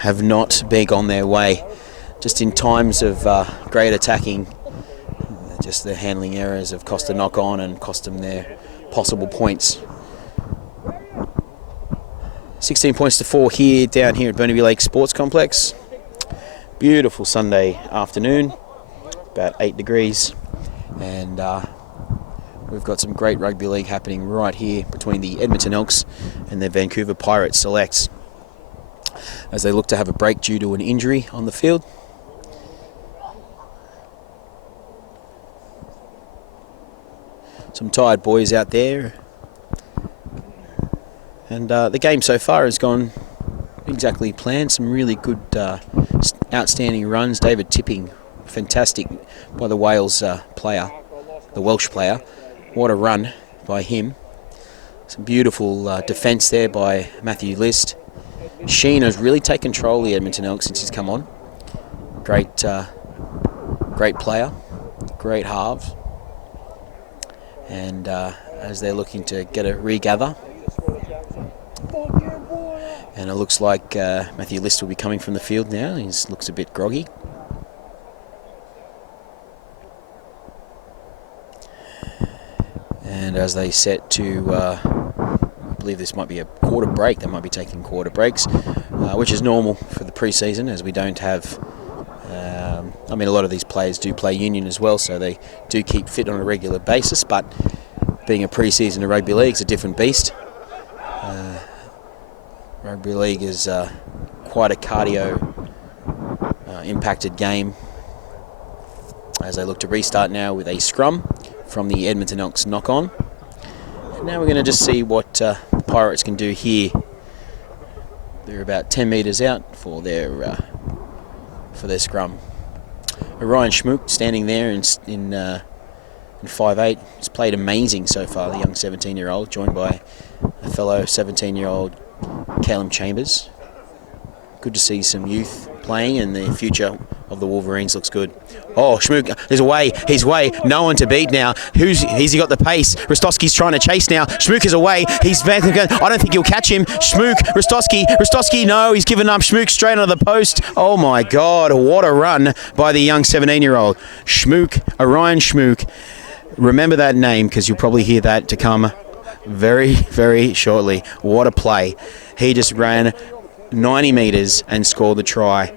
have not been on their way. Just in times of great attacking, just the handling errors have cost a knock on and cost them their possible points. 16 points to 4 here, down here at Burnaby Lake Sports Complex. Beautiful Sunday afternoon, about 8 degrees, and we've got some great rugby league happening right here between the Edmonton Elks and the Vancouver Selects as they look to have a break due to an injury on the field. Some tired boys out there, and the game so far has gone exactly planned. Some really good, outstanding runs. David Tipping, fantastic by the Wales player, the Welsh player. What a run by him. Some beautiful defence there by Matthew List. Sheen has really taken control of the Edmonton Elks since he's come on. Great player, great halves. And as they're looking to get a regather, and it looks like Matthew List will be coming from the field now. He looks a bit groggy. And as they set to, I believe this might be a quarter break. They might be taking quarter breaks, which is normal for the pre-season, as we don't have. A lot of these players do play union as well, so they do keep fit on a regular basis, but being a pre-season of rugby league is a different beast. Rugby league is quite a cardio impacted game as they look to restart now with a scrum from the Edmonton Elks knock-on. And now we're going to just see what the Pirates can do here. They're about 10 metres out for their scrum. Ryan Schmook standing there in 5'8". He's played amazing so far, the young 17-year-old, joined by a fellow 17-year-old Calum Chambers. Good to see some youth playing, and the future of the Wolverines looks good. Oh, Schmook is away. He's away. No one to beat now. He's he got the pace. Rostowski's trying to chase now. Schmook is away. He's back again. I don't think he'll catch him. Schmook, Rostowski, no, he's given up. Schmook straight onto the post. Oh my God, what a run by the young 17-year-old. Schmook, Orion Schmook. Remember that name, because you'll probably hear that to come very, very shortly. What a play. He just ran 90 metres and scored the try.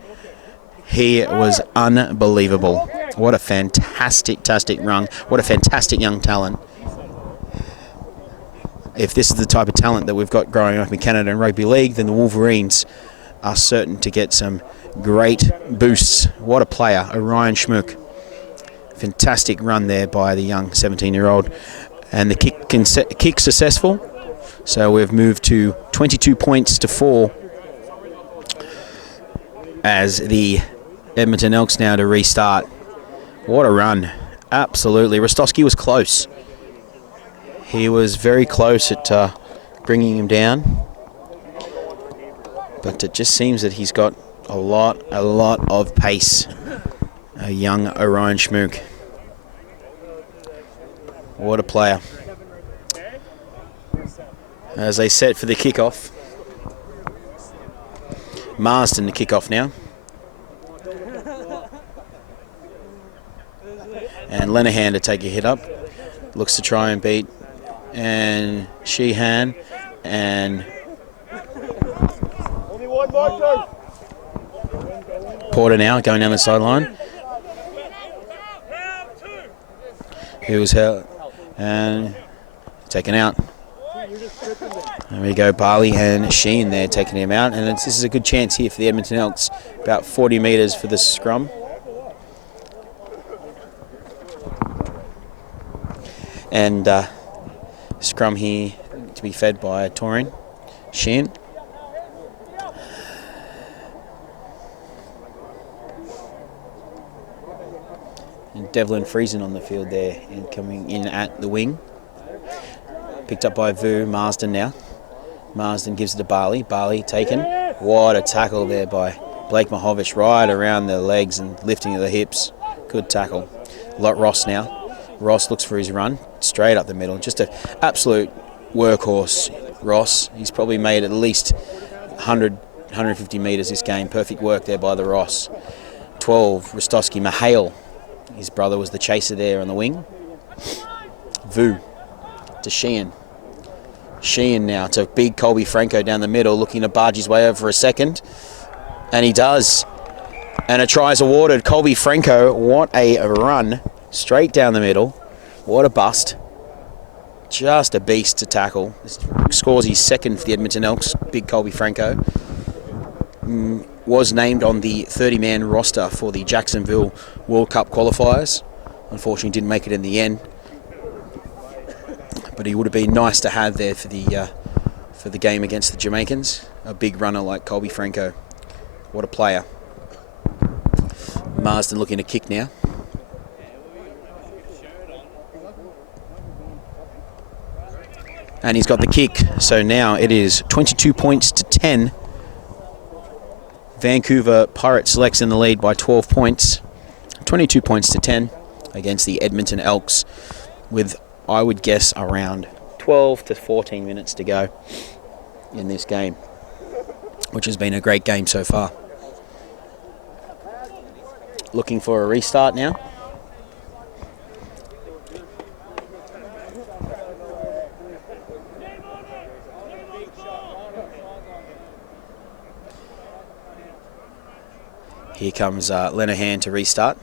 He was unbelievable. What a fantastic run. What a fantastic young talent. If this is the type of talent that we've got growing up in Canada and rugby league, then the Wolverines are certain to get some great boosts. What a player, Orion Schmook. Fantastic run there by the young 17-year-old. And the kick successful. So we've moved to 22 points to 4 as the Edmonton Elks now to restart. What a run. Absolutely. Rostowski was close. He was very close at bringing him down, but it just seems that he's got a lot of pace. A young Orion Schmook. What a player. As they set for the kickoff. Marsden to kick off now. And Lenahan to take a hit up. Looks to try and beat. And Sheehan. And Porter now going down the sideline. He was held and taken out. There we go, Barley and Sheen there taking him out. And this is a good chance here for the Edmonton Elks. About 40 metres for the scrum. And scrum here to be fed by Torin. Sheen. And Devlin Friesen on the field there, and coming in at the wing. Picked up by Vu. Marsden now. Marsden gives it to Barley. Barley taken. What a tackle there by Blake Mahovich, right around the legs and lifting of the hips. Good tackle. Ross now. Ross looks for his run, straight up the middle. Just an absolute workhorse, Ross. He's probably made at least 100, 150 metres this game. Perfect work there by the Ross. 12, Rostowski Mahale. His brother was the chaser there on the wing. Vu to Sheehan. Sheehan now to big Colby Franco down the middle, looking to barge his way over for a second. And he does. And a try is awarded. Colby Franco, what a run. Straight down the middle. What a bust. Just a beast to tackle. Scores his second for the Edmonton Elks. Big Colby Franco. Was named on the 30-man roster for the Jacksonville World Cup qualifiers. Unfortunately didn't make it in the end. But he would have been nice to have there for the game against the Jamaicans. A big runner like Colby Franco. What a player. Marsden looking to kick now. And he's got the kick. So now it is 22 points to 10. Vancouver Selects in the lead by 12 points. 22 points to 10 against the Edmonton Elks, with, I would guess, around 12 to 14 minutes to go in this game, which has been a great game so far. Looking for a restart now. Here comes Lenahan to restart.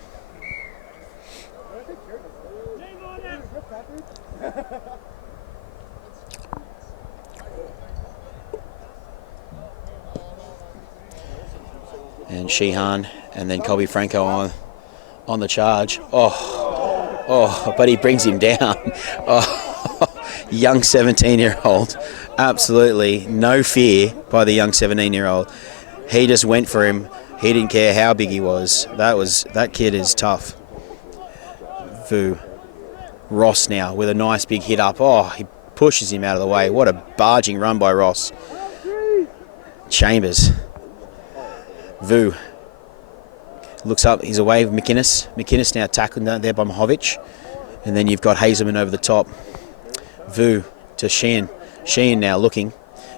And Sheehan, and then Colby Franco on the charge. Oh, but he brings him down. Oh, young 17-year-old. Absolutely no fear by the young 17-year-old. He just went for him. He didn't care how big he was. That kid is tough. Vu. Ross now with a nice big hit up. Oh, he pushes him out of the way. What a barging run by Ross. Chambers. Vu. Looks up. He's away with McInnes. McInnes now tackled down there by Mahovich. And then you've got Hazelman over the top. Vu to Sheehan. Sheehan now looking.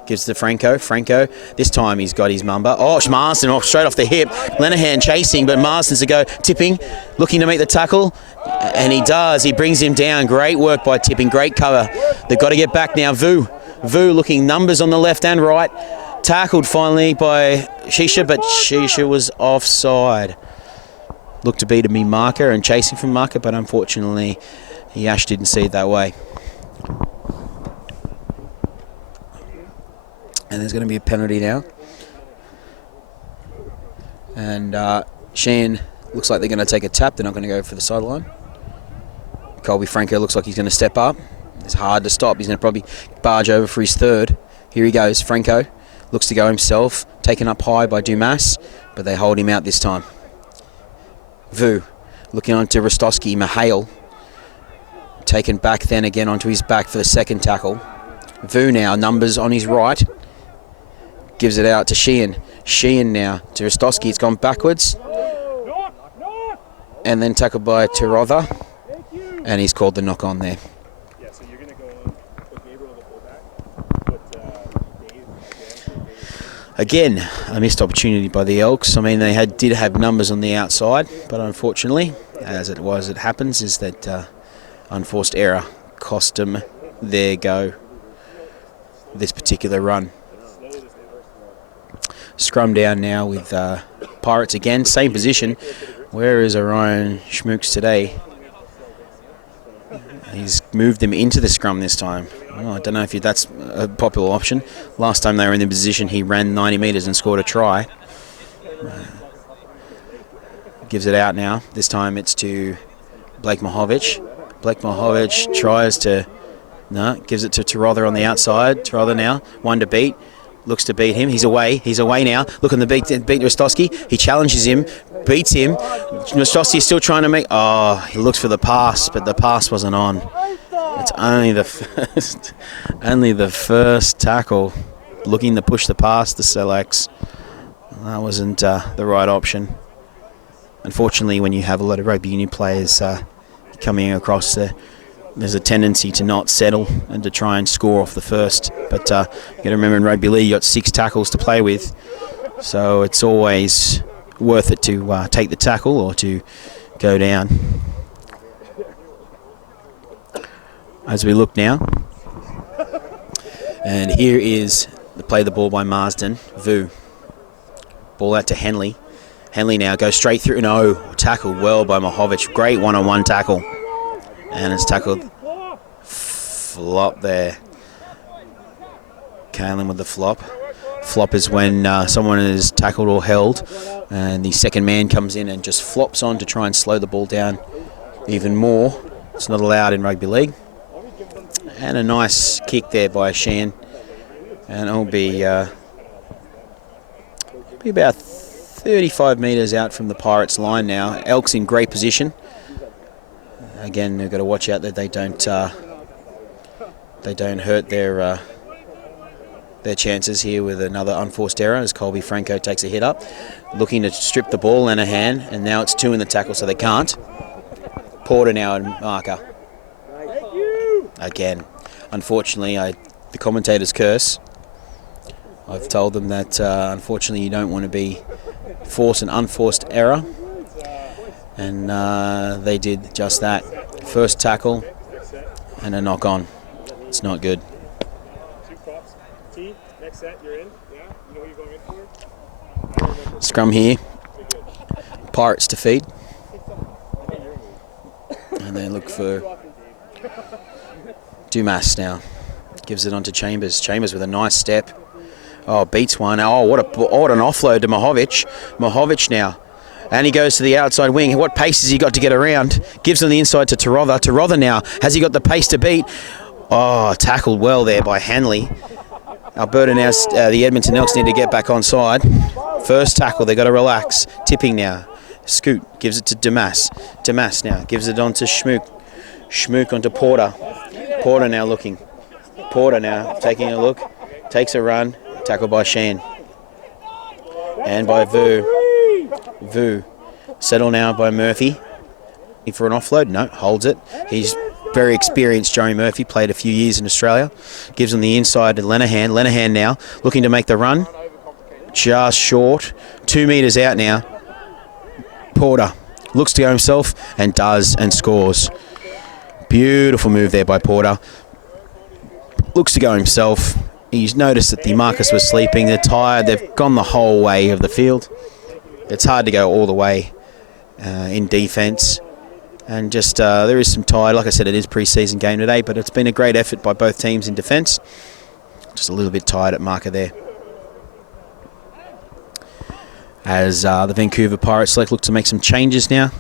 Gives to Franco. Franco, this time he's got his mamba. Oh, Marsden straight off the hip. Lenahan chasing, but Marsden's to go. Tipping, looking to make the tackle. And he does. He brings him down. Great work by Tipping. Great cover. They've got to get back now. Vu looking numbers on the left and right. Tackled finally by Shisha, but Shisha was offside. Looked to be to me marker and chasing from marker, but unfortunately, Yash didn't see it that way. And there's going to be a penalty now. And Sheen looks like they're going to take a tap. They're not going to go for the sideline. Colby Franco looks like he's going to step up. It's hard to stop. He's going to probably barge over for his third. Here he goes. Franco looks to go himself. Taken up high by Dumas, but they hold him out this time. Vu looking on to Rostowski. Mahale Taken back then again onto his back for the second tackle. Vu now, numbers on his right. Gives it out to Sheehan. Sheehan now to Rostowski. It's gone backwards. And then tackled by Tirotha. And he's called the knock on there. Yeah, so you're going to go on, put Gabriel on the fullback, put Dave. Again, a missed opportunity by the Elks. I mean, they did have numbers on the outside, but unfortunately, as it happens, is that unforced error cost them their go this particular run. Scrum down now with Pirates again, same position. Where is Orion Schmooks today? He's moved them into the scrum this time. Well, I don't know if that's a popular option. Last time they were in the position, he ran 90 metres and scored a try. Gives it out now. This time it's to Blake Mahovich. Blake Mahovich tries to... No, gives it to Tirotha on the outside. Tirotha now, one to beat. Looks to beat him. He's away. He's away now. Looking to beat Rostowski. He challenges him, beats him. Rostowski is still trying to make... Oh, he looks for the pass, but the pass wasn't on. It's only the first tackle. Looking to push the pass, the Selects. That wasn't the right option. Unfortunately, when you have a lot of rugby union players coming across there's a tendency to not settle and to try and score off the first. But you got to remember in rugby league, you got 6 tackles to play with. So it's always worth it to take the tackle or to go down. As we look now. And here is the play the ball by Marsden. Vu. Ball out to Henley. Henley now goes straight through. No, tackled well by Mahovich. Great one-on-one tackle. And it's tackled. Flop there. Kalen with the flop. Flop is when someone is tackled or held and the second man comes in and just flops on to try and slow the ball down even more. It's not allowed in rugby league. And a nice kick there by Shan. And it'll be about 35 metres out from the Pirates line now. Elks in great position. Again, they've got to watch out that they don't hurt their chances here with another unforced error as Colby Franco takes a hit up. Looking to strip the ball, Lenihan, and now it's 2 in the tackle, so they can't. Porter now and marker. Again, unfortunately, the commentator's curse. I've told them that unfortunately you don't want to force an unforced error. And they did just that. First tackle and a knock on. It's not good. 2 props. T, next set, you're in. Yeah, you know what you're going in for? Scrum here. Pirates to feed. And they look for Dumas now. Gives it on to Chambers. Chambers with a nice step. Oh, beats one. Oh, what an offload to Mahovich. Mahovich now. And he goes to the outside wing. What pace has he got to get around? Gives on the inside to Tirotha. Tirotha now. Has he got the pace to beat? Oh, tackled well there by Hanley. Alberta now, the Edmonton Elks need to get back on side. First tackle, they've got to relax. Tipping now. Scoot gives it to Dumas. Dumas now gives it on to Schmook. Schmook onto Porter. Porter now looking. Porter now taking a look. Takes a run. Tackled by Shan. And by Vu. Vu. Settled now by Murphy. For an offload? No, holds it. He's very experienced, Joey Murphy. Played a few years in Australia. Gives on the inside to Lenihan. Lenihan now looking to make the run. Just short. 2 metres out now. Porter looks to go himself and does and scores. Beautiful move there by Porter. Looks to go himself. He's noticed that the markers were sleeping. They're tired. They've gone the whole way of the field. It's hard to go all the way in defence. And just there is some tired. Like I said, it is pre-season game today, but it's been a great effort by both teams in defence. Just a little bit tired at marker there. As the Vancouver Pirates Select look to make some changes now.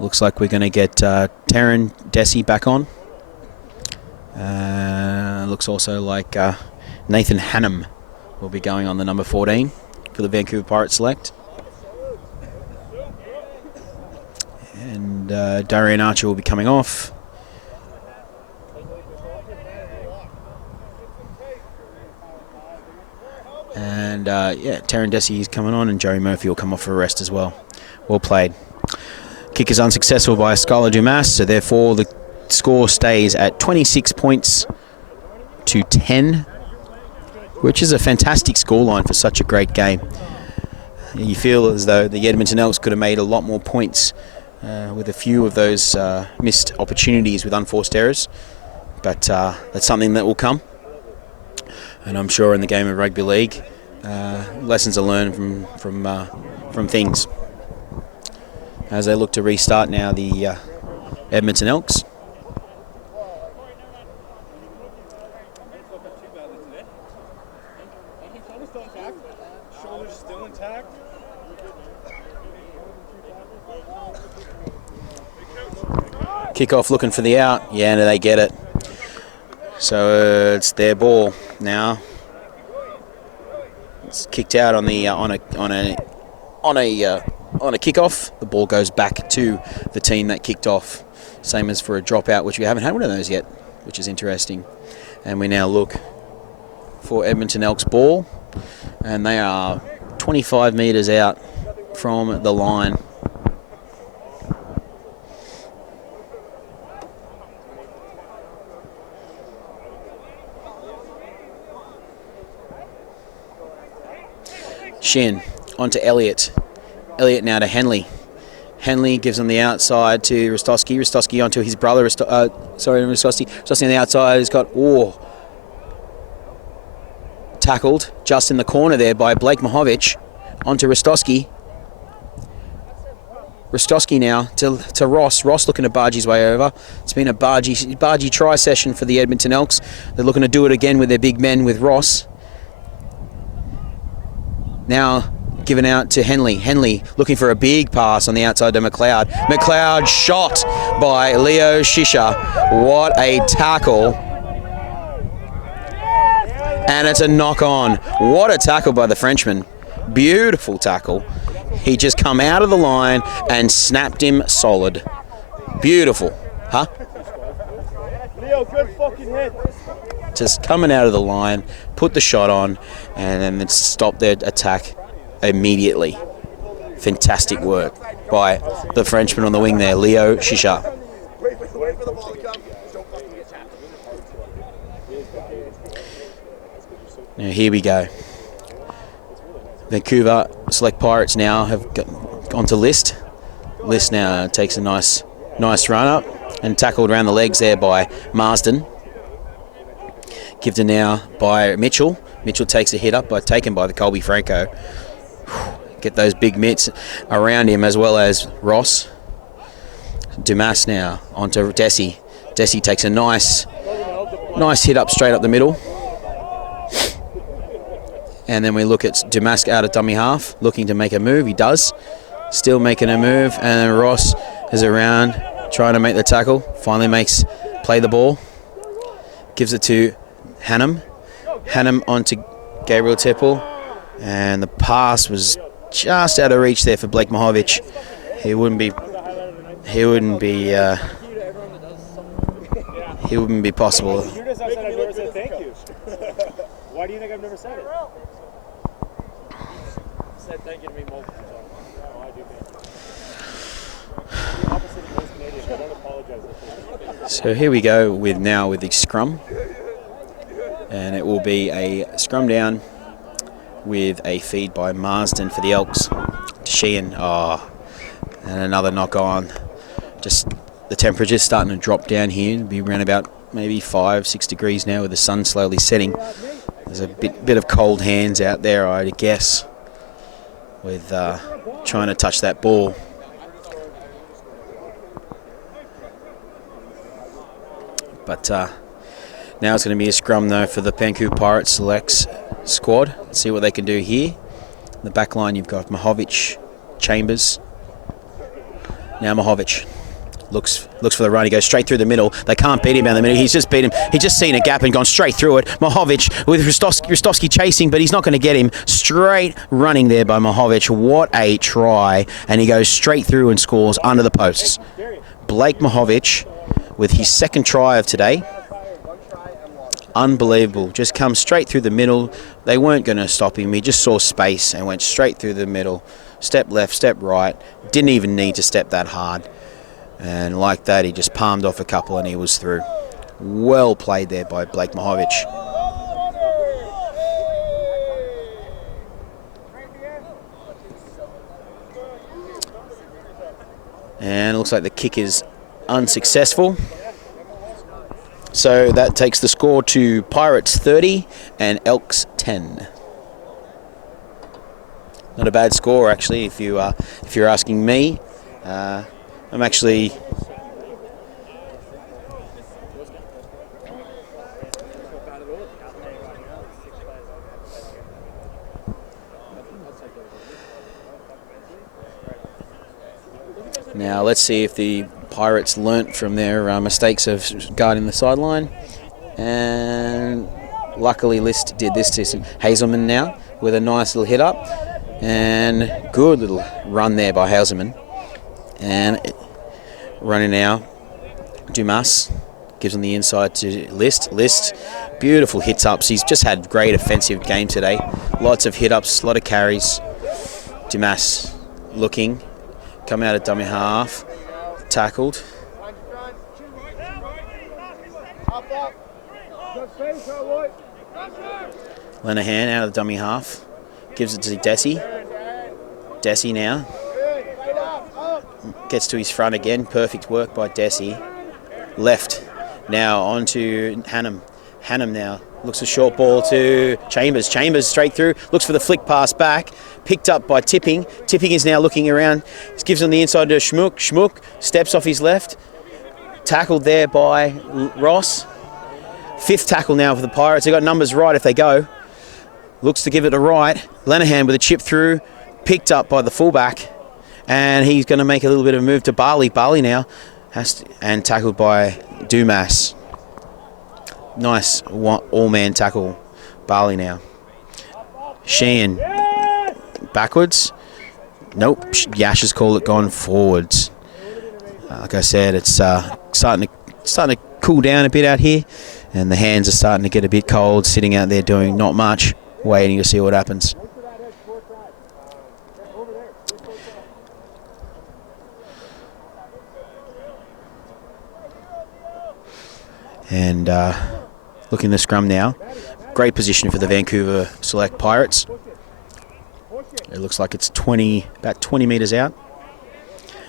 Looks like we're going to get Taryn Dessy back on. Looks also like Nathan Hannum will be going on the number 14 for the Vancouver Pirates Select. And Darian Archer will be coming off. yeah, Taryn Desi is coming on, and Joey Murphy will come off for a rest as well. Well played. Kick is unsuccessful by Skylar Dumas, so therefore the score stays at 26 points to 10, which is a fantastic scoreline for such a great game. You feel as though the Edmonton Elks could have made a lot more points with a few of those missed opportunities with unforced errors, but that's something that will come. And I'm sure in the game of rugby league, lessons are learned from things. As they look to restart now, the Edmonton Elks. Kickoff looking for the out. Yeah, no, they get it. So it's their ball now. It's kicked out on the on a kickoff. The ball goes back to the team that kicked off. Same as for a dropout, which we haven't had one of those yet, which is interesting. And we now look for Edmonton Elks ball, and they are 25 metres out from the line. Shin onto Elliott. Elliott now to Henley. Henley gives on the outside to Rostowski. Rostowski onto his brother. Rostowski. Rostowski on the outside has got tackled just in the corner there by Blake Mahovich. Onto Rostowski. Rostowski now to Ross. Ross looking to barge his way over. It's been a bargy try session for the Edmonton Elks. They're looking to do it again with their big men with Ross. Now given out to Henley. Henley looking for a big pass on the outside to McLeod. McLeod shot by Leo Shisha. What a tackle. And it's a knock on. What a tackle by the Frenchman. Beautiful tackle. He just come out of the line and snapped him solid. Beautiful. Huh? Leo, good fucking hit. Just coming out of the line, put the shot on, and then stop their attack immediately. Fantastic work by the Frenchman on the wing there, Leo Shisha. Now here we go. Vancouver Select Pirates now have gone to List. List now takes a nice run up and tackled around the legs there by Marsden. Given now by Mitchell. Mitchell takes a hit up taken by the Colby Franco. Get those big mitts around him as well as Ross. Dumas now onto Desi. Desi takes a nice hit up straight up the middle. And then we look at Dumas out of dummy half, looking to make a move. He does. Still making a move. And then Ross is around, trying to make the tackle. Finally play the ball. Gives it to Hannum. Hannum onto Gabriel Teppel. And the pass was just out of reach there for Blake Mahovich. He wouldn't be possible. Why do you think I've never said it? Said thank you to me multiple times. No, I do thank you. The opposite of most Canadians. I don't apologize. So here we go with the scrum. And it will be a scrum down with a feed by Marsden for the Elks. Sheehan, and another knock on. Just the temperature's starting to drop down here. It'll be around about maybe 5-6 degrees now with the sun slowly setting. There's a bit of cold hands out there, I guess, with trying to touch that ball. But now it's going to be a scrum, though, for the Vancouver Pirates Selects squad. Let's see what they can do here. In the back line, you've got Mahovich, Chambers. Now Mahovich looks for the run. He goes straight through the middle. They can't beat him down the middle. He's just beat him. He's just seen a gap and gone straight through it. Mahovich with Rostowski chasing, but he's not going to get him. Straight running there by Mahovich. What a try. And he goes straight through and scores under the posts. Blake Mahovich with his second try of today. Unbelievable. Just come straight through the middle. They weren't going to stop him. He just saw space and went straight through the middle. Step left, step right. Didn't even need to step that hard. And like that, he just palmed off a couple and he was through. Well played there by Blake Mahovich. And it looks like the kick is unsuccessful. So that takes the score to Pirates 30 and Elks 10. Not a bad score, actually, if you're asking me. I'm actually now. Let's see if the Pirates learnt from their mistakes of guarding the sideline, and luckily List did this to Hazelman now with a nice little hit up, and good little run there by Hazelman. And running now, Dumas gives on the inside to List. List, beautiful hits ups. He's just had great offensive game today. Lots of hit ups, a lot of carries. Dumas looking, come out of dummy half, tackled. Lenahan out of the dummy half, gives it to Desi. Desi now gets to his front again. Perfect work by Desi. Left now onto Hannum. Hannum now looks a short ball to Chambers. Chambers straight through. Looks for the flick pass back. Picked up by Tipping. Tipping is now looking around. He gives on the inside to Schmook. Schmook steps off his left. Tackled there by Ross. Fifth tackle now for the Pirates. They've got numbers right if they go. Looks to give it to right. Lenahan with a chip through. Picked up by the fullback. And he's going to make a little bit of a move to Barley. Barley now and tackled by Dumas. Nice all-man tackle. Barley now. Sheehan backwards. Nope. Yash has called it gone forwards. Like I said, it's starting to cool down a bit out here, and the hands are starting to get a bit cold, sitting out there doing not much, waiting to see what happens. And looking at the scrum now. Great position for the Vancouver Select Pirates. It looks like it's about 20 metres out.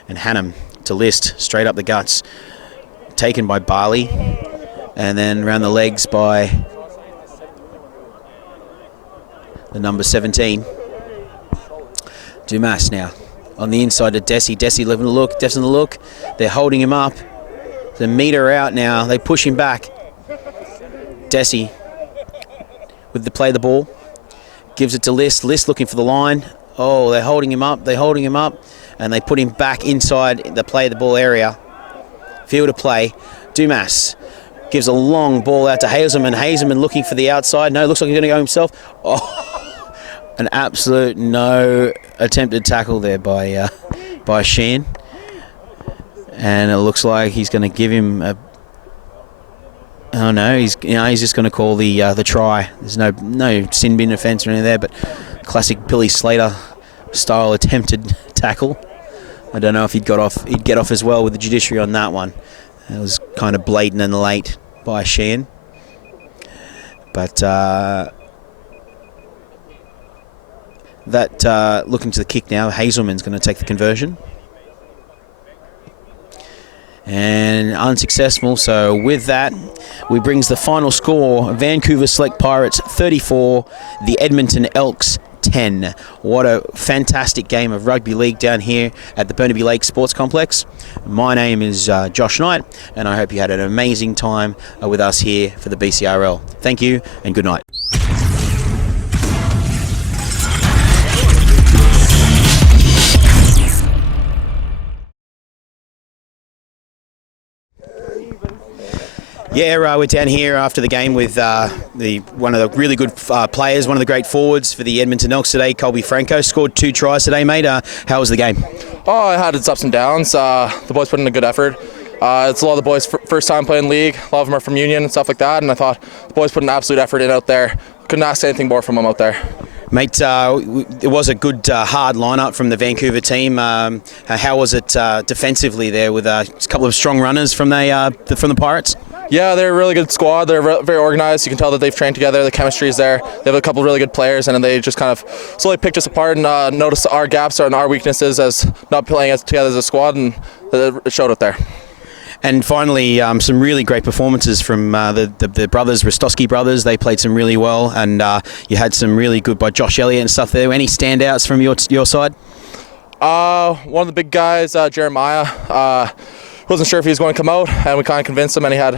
And Hannum to List, straight up the guts. Taken by Barley. And then around the legs by the number 17. Dumas now. On the inside to Desi. Desi living the look. Desi in the look. They're holding him up. The meter out now. They push him back. Desi with the play the ball. Gives it to List. List looking for the line. Oh, they're holding him up. They're holding him up. And they put him back inside the play the ball area. Field of play. Dumas gives a long ball out to Hazelman. Hazelman looking for the outside. No, looks like he's going to go himself. Oh, an absolute no attempted tackle there by Sheehan. And it looks like he's going to give him a. Oh no, he's just going to call the try. There's no sin bin offence or anything there, but classic Billy Slater style attempted tackle. I don't know if he'd get off as well with the judiciary on that one. It was kind of blatant and late by Sheehan. But looking to the kick now, Hazelman's going to take the conversion. And unsuccessful, so with that, we brings the final score, Vancouver Select Pirates 34, the Edmonton Elks 10. What a fantastic game of rugby league down here at the Burnaby Lake Sports Complex. My name is Josh Knight, and I hope you had an amazing time with us here for the BCRL. Thank you, and good night. Yeah, we're down here after the game with one of the really good players, one of the great forwards for the Edmonton Elks today, Colby Franco. Scored 2 tries today, mate. How was the game? Oh, it had its ups and downs. The boys put in a good effort. It's a lot of the boys' first time playing league. A lot of them are from Union and stuff like that, and I thought the boys put an absolute effort in out there. Couldn't ask anything more from them out there. Mate, it was a good hard lineup from the Vancouver team. How was it defensively there with a couple of strong runners from the Pirates? Yeah, they're a really good squad. They're very organized. You can tell that they've trained together. The chemistry is there. They have a couple of really good players, and then they just kind of slowly picked us apart and noticed our gaps and our weaknesses as not playing together as a squad, and it showed out there. And finally, some really great performances from the brothers, Rostowski brothers. They played some really well, and you had some really good by Josh Elliott and stuff there. Any standouts from your side? One of the big guys, Jeremiah, wasn't sure if he was going to come out, and we kind of convinced him, and he had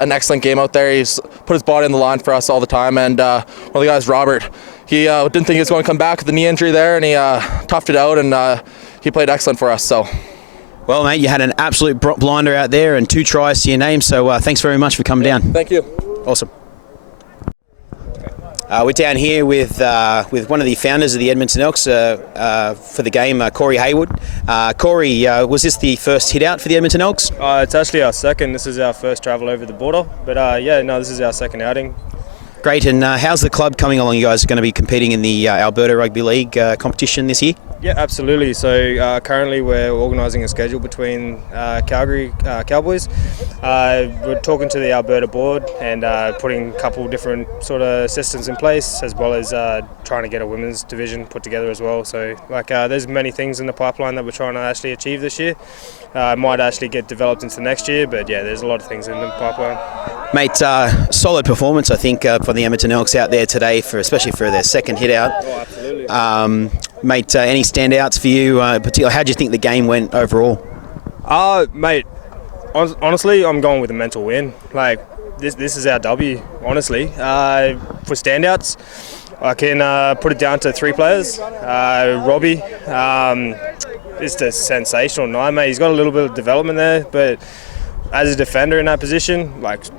an excellent game out there. He's put his body on the line for us all the time. And one of the guys, Robert, he didn't think he was going to come back with the knee injury there, and he toughed it out, and he played excellent for us. So. Well, mate, you had an absolute blinder out there and 2 tries to your name, so thanks very much for coming down. Thank you. Awesome. We're down here with one of the founders of the Edmonton Elks for the game, Corey Hayward. Corey, was this the first hit out for the Edmonton Elks? It's actually our second. This is our first travel over the border, but this is our second outing. Great, and how's the club coming along? You guys are going to be competing in the Alberta Rugby League competition this year? Yeah, absolutely. So currently we're organising a schedule between Calgary Cowboys. We're talking to the Alberta board and putting a couple different sort of systems in place, as well as trying to get a women's division put together as well. So there's many things in the pipeline that we're trying to actually achieve this year. Might actually get developed into next year, but yeah, there's a lot of things in the pipeline. Mate, solid performance, I think, for the Edmonton Elks out there today, especially for their second hit out. Oh, absolutely. Mate, any standouts for you? Particularly, how do you think the game went overall? Mate, honestly, I'm going with a mental win. This is our W, honestly. For standouts, I can put it down to 3 players. Robbie, just a sensational night, mate. He's got a little bit of development there, but as a defender in that position,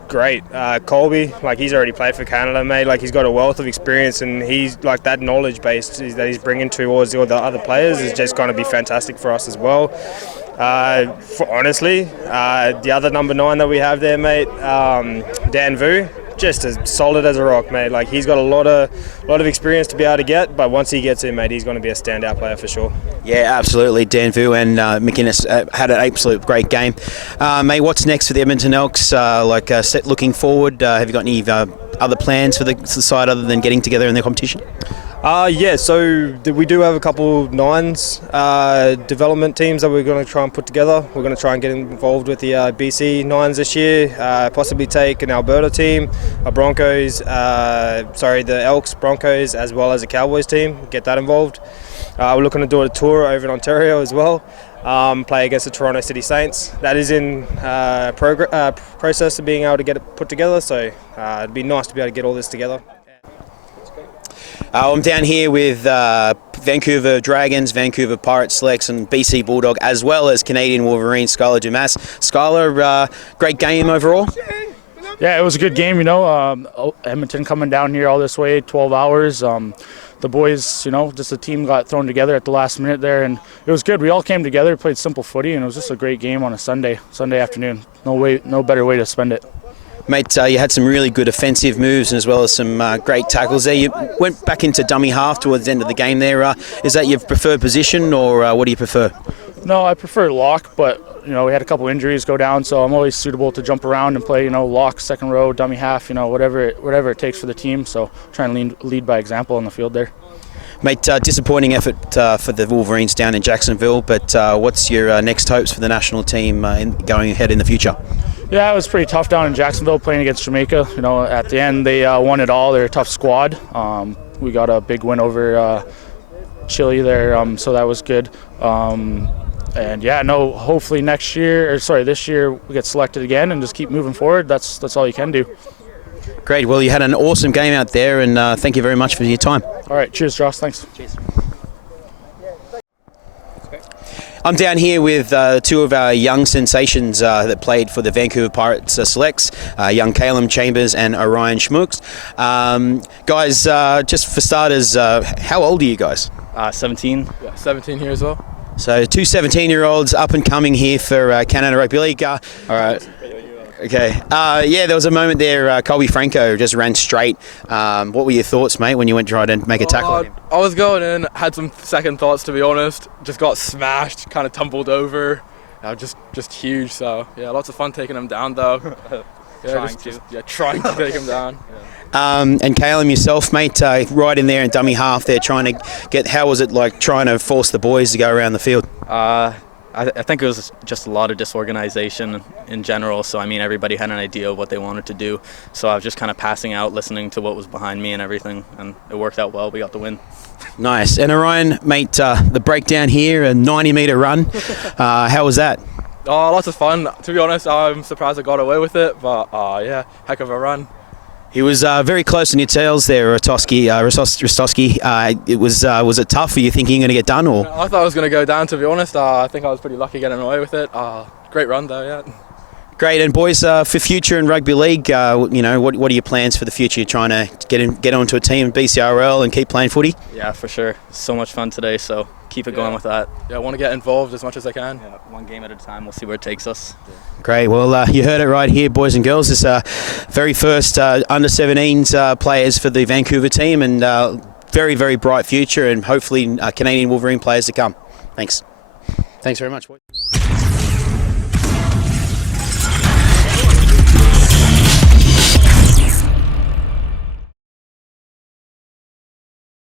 great. Colby, he's already played for Canada, mate. He's got a wealth of experience, and he's that knowledge base that he's bringing towards all the other players is just going to be fantastic for us as well. Honestly, the other number 9 that we have there, mate, Dan Vu, just as solid as a rock, mate. He's got a lot of experience to be able to get, but once he gets in, mate, he's going to be a standout player for sure. Yeah, absolutely. Dan Vu and McInnes had an absolute great game. Mate, what's next for the Edmonton Elks? Looking forward, have you got any other plans for the side other than getting together in the competition? So we do have a couple 9s development teams that we're going to try and put together. We're going to try and get involved with the BC 9s this year, possibly take an Alberta team, a Broncos, the Elks, Broncos, as well as a Cowboys team, get that involved. We're looking to do a tour over in Ontario as well, play against the Toronto City Saints. That is in process of being able to get it put together, so it'd be nice to be able to get all this together. I'm down here with Vancouver Dragons, Vancouver Selects and BC Bulldog, as well as Canadian Wolverine, Skylar Dumas. Skylar, great game overall? Yeah, it was a good game, Edmonton coming down here all this way, 12 hours. The boys, just the team got thrown together at the last minute there, and it was good. We all came together, played simple footy, and it was just a great game on a Sunday afternoon. No better way to spend it. Mate, you had some really good offensive moves as well as some great tackles there. You went back into dummy half towards the end of the game there. Is that your preferred position, or what do you prefer? No, I prefer lock, but we had a couple injuries go down, so I'm always suitable to jump around and play, lock, second row, dummy half, whatever it takes for the team. So try and lead by example on the field there. Mate, disappointing effort for the Wolverines down in Jacksonville, but what's your next hopes for the national team going ahead in the future? Yeah, it was pretty tough down in Jacksonville playing against Jamaica. At the end they won it all. They're a tough squad. We got a big win over Chile there, so that was good. Hopefully this year we get selected again and just keep moving forward. That's all you can do. Great. Well, you had an awesome game out there, and thank you very much for your time. All right. Cheers, Josh. Thanks. Cheers. I'm down here with 2 of our young sensations that played for the Vancouver Selects, young Caleb Chambers and Orion Schmooks. Guys, just for starters, how old are you guys? 17. Yeah, 17 here as well. So two 17-year-olds up and coming here for Canada Rugby League. All right. Okay. Yeah, there was a moment there. Colby Franco just ran straight. What were your thoughts, mate, when you went to try to make a tackle on him? I was going in, had some second thoughts, to be honest. Just got smashed, kind of tumbled over. Just huge. So yeah, lots of fun taking him down though. Trying to take him down. And Caleb, yourself, mate, right in there in dummy half there, trying to get. How was it like trying to force the boys to go around the field? I think it was just a lot of disorganization in general. So, I mean, everybody had an idea of what they wanted to do. So I was just kind of passing out, listening to what was behind me and everything. And it worked out well. We got the win. Nice. And Orion, mate, the breakdown here, a 90-metre run. How was that? Oh, lots of fun. To be honest, I'm surprised I got away with it. But, yeah, heck of a run. He was very close on your tails there, Rostowski. Was it tough? Were you thinking you're going to get done? Or? I thought I was going to go down, to be honest. I think I was pretty lucky getting away with it. Great run, though, yeah. Great. And boys, for future in rugby league, what are your plans for the future? You're trying to get onto a team in BCRL and keep playing footy? Yeah, for sure. So much fun today, so keep it going with that. Yeah, I want to get involved as much as I can. Yeah, one game at a time. We'll see where it takes us. Great. Well, you heard it right here, boys and girls. This very first under-17s players for the Vancouver team, and very, very bright future, and hopefully Canadian Wolverine players to come. Thanks very much, boys.